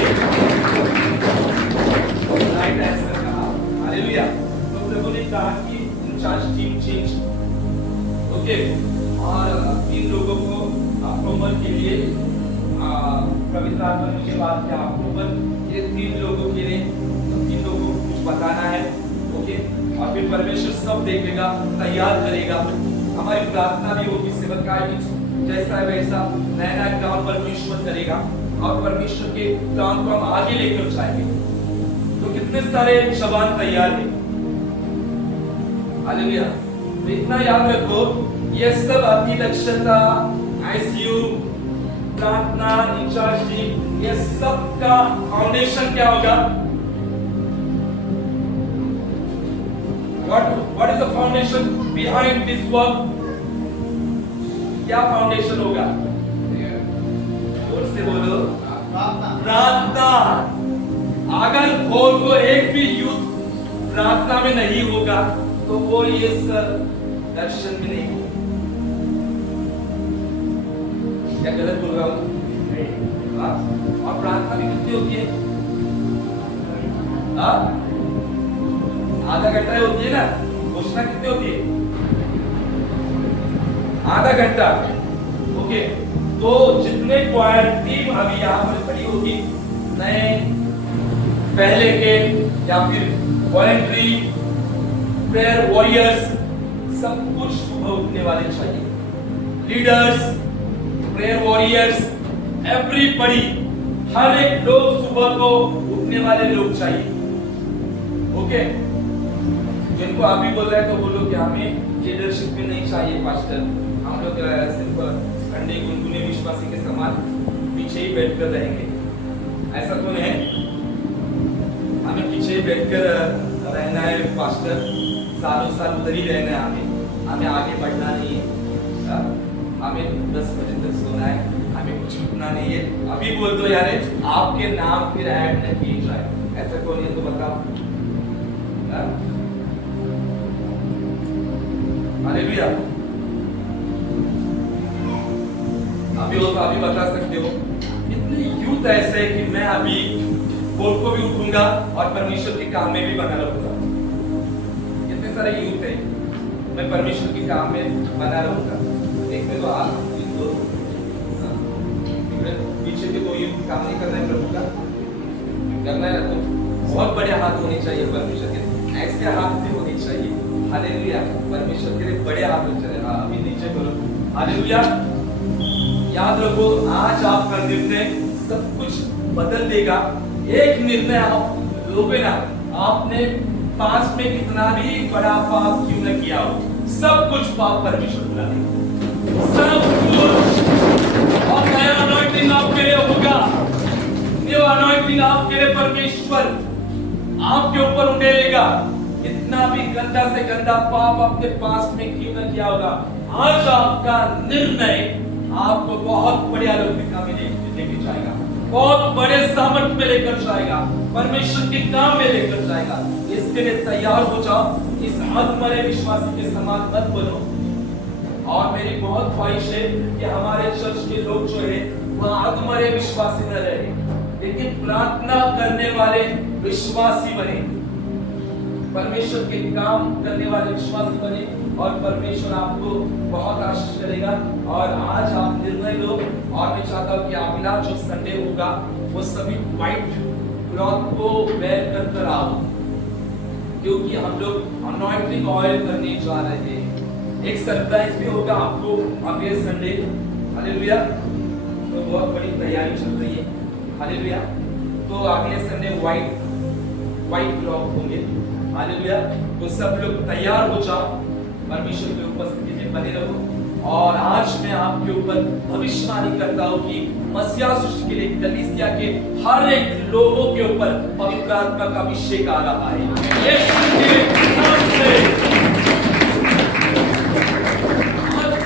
राइट आंसर कहा, हालेलुया। तो प्रभु ने कहा कि इंचार्ज टीम चेंज, ओके, और 3 लोगों को अक्टूबर के लिए पवित्र आत्मा ने मुझे बात किया, अक्टूबर ये 3 लोगों के लिए 3 लोगों को कुछ बताना है, ओके, और फिर परमेश्वर सब देखेगा, तैयार करेगा। हमारी प्रार्थना भी होगी, सेवकाई भी जैसा है वैसा नया काम परमेश्वर करेगा, और परमेश्वर के काम को हम आगे लेकर जाएंगे। तो कितने सारे जवान तैयार हैं, हालेलुया। तो इतना याद रखो, ये सब आपकी दक्षता, आईसीयू, प्रार्थना, इंचार्ज टीम, ये सब का फाउंडेशन क्या होगा? What is the foundation behind this work? क्या फाउंडेशन होगा? जोर से बोलो, प्रार्थना। अगर वो एक भी यूथ प्रार्थना में नहीं होगा तो वो इस दर्शन में नहीं होगा। क्या गलत बोल रहा हूँ? और प्रार्थना भी कितनी होती है? आधा घंटा होती है ना, घोषणा कितनी होती है? आधा घंटा, ओके। तो जितने क्वायर टीम अभी यहाँ पर खड़ी होगी, नए पहले के या फिर वॉलंटरी प्रेयर वॉरियर्स, सब कुछ सुबह उठने वाले चाहिए। लीडर्स, प्रेयर वॉरियर्स, एवरीबॉडी, हर एक लोग सुबह को उठने वाले लोग चाहिए, ओके। जिनको आप भी बोल रहे हैं तो बोलो कि हमें लीडरशिप में नहीं चाहिए पास्टर, हम लोग सिर्फ संडे गुनगुने विश्वासी के समान पीछे ही बैठकर रहेंगे, ऐसा तो नहीं है। हमें पीछे ही बैठकर रहना है पास्टर, सालों साल उधर ही रहना है, हमें आगे बढ़ना नहीं है, हमें 10 बजे तक सोना है, हमें कुछ उठना नहीं है। अभी बोल दो यार आपके नाम फिर ऐड न किए जाए, ऐसा कौन है तो बताओ। हालेलुया। अभी हो तो अभी बता सकते हो, इतनी यूथ ऐसे है कि मैं अभी बोल को भी उठूंगा और परमेश्वर के काम में भी बना रहूंगा। इतने सारे यूथ है, मैं परमेश्वर के काम में बना रहूंगा। देखते तो आप पीछे के कोई काम नहीं करना है प्रभु का, करना है तो बहुत बड़े हाथ होने चाहिए परमेश्वर के, ऐसे हाथ भी होने चाहिए। हालेलुया। परमेश्वर के लिए बड़े हाथ होने चाहिए। अभी नीचे करो, हालेलुया। याद रखो, आज आपका निर्णय सब कुछ बदल देगा। एक निर्णय आप लोगे ना, आपने पास में कितना भी बड़ा पाप क्यों न किया हो, सब कुछ पाप परमेश्वर भुला देगा, सब कुछ। और नया अनॉइंटिंग आपके लिए होगा, न्यू अनॉइंटिंग आपके लिए परमेश्वर आपके ऊपर उठेगा। इतना भी गंदा से गंदा पाप अपने पास में क्यों न किया होगा, आज आपका निर्णय आपको बहुत बड़ी अलौकिकता में लेके जाएगा, बहुत बड़े सामर्थ में लेकर जाएगा, परमेश्वर के काम में लेकर जाएगा। इसके लिए तैयार हो जाओ, इस अधमरे विश्वासी के समान मत बनो। और मेरी बहुत ख्वाहिश है कि हमारे चर्च के लोग जो है वह अधमरे विश्वासी न रहे, लेकिन प्रार्थना करने वाले विश्वासी बने, परमेश्वर के काम करने वाले विश्वासी बने, और परमेश्वर आपको बहुत आशीष करेगा। और आज आप निर्णय लो, और मैं चाहता हूँ कि अगला जो संडे होगा वो सभी व्हाइट क्लॉथ को वेयर कर आओ, क्योंकि हम लोग अनॉइंटिंग ऑयल करने जा रहे हैं। एक सरप्राइज भी होगा आपको अगले संडे। हालेलुया। तो बहुत बड़ी तैयारी चल रही है। हालेलुया। तो अगले संडे व्हाइट क्लॉथ होंगे। हालेलुया। तो सब लोग तैयार हो जाओ, परमेश्वर की उपस्थिति में बने रहो। और आज मैं आपके ऊपर भविष्यवाणी करता हूं कि मसीहा सृष्टि के लिए कलीसिया के हर एक लोगों के ऊपर पवित्र आत्मा का अभिषेक आ रहा है। यीशु के नाम से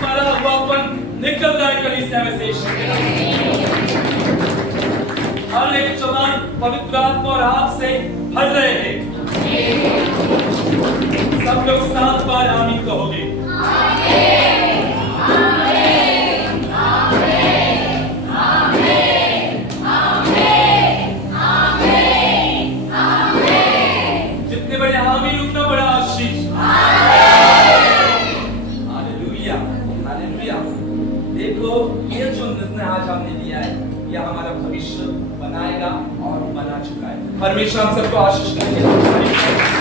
मरा हुआपन निकल रहा है कलीसिया में से। हर एक जवान पवित्र आत्मा और आग से भर रहे हैं। सब लोग 7 बार आमीन कहोगे। जितने बड़े आमीन उतना बड़ा आशीष। Hallelujah, hallelujah. देखो ये जो निर्णय आज हमने लिया है, यह हमारा भविष्य बनाएगा और बना चुका है। परमेश्वर हम सबको आशीष करें।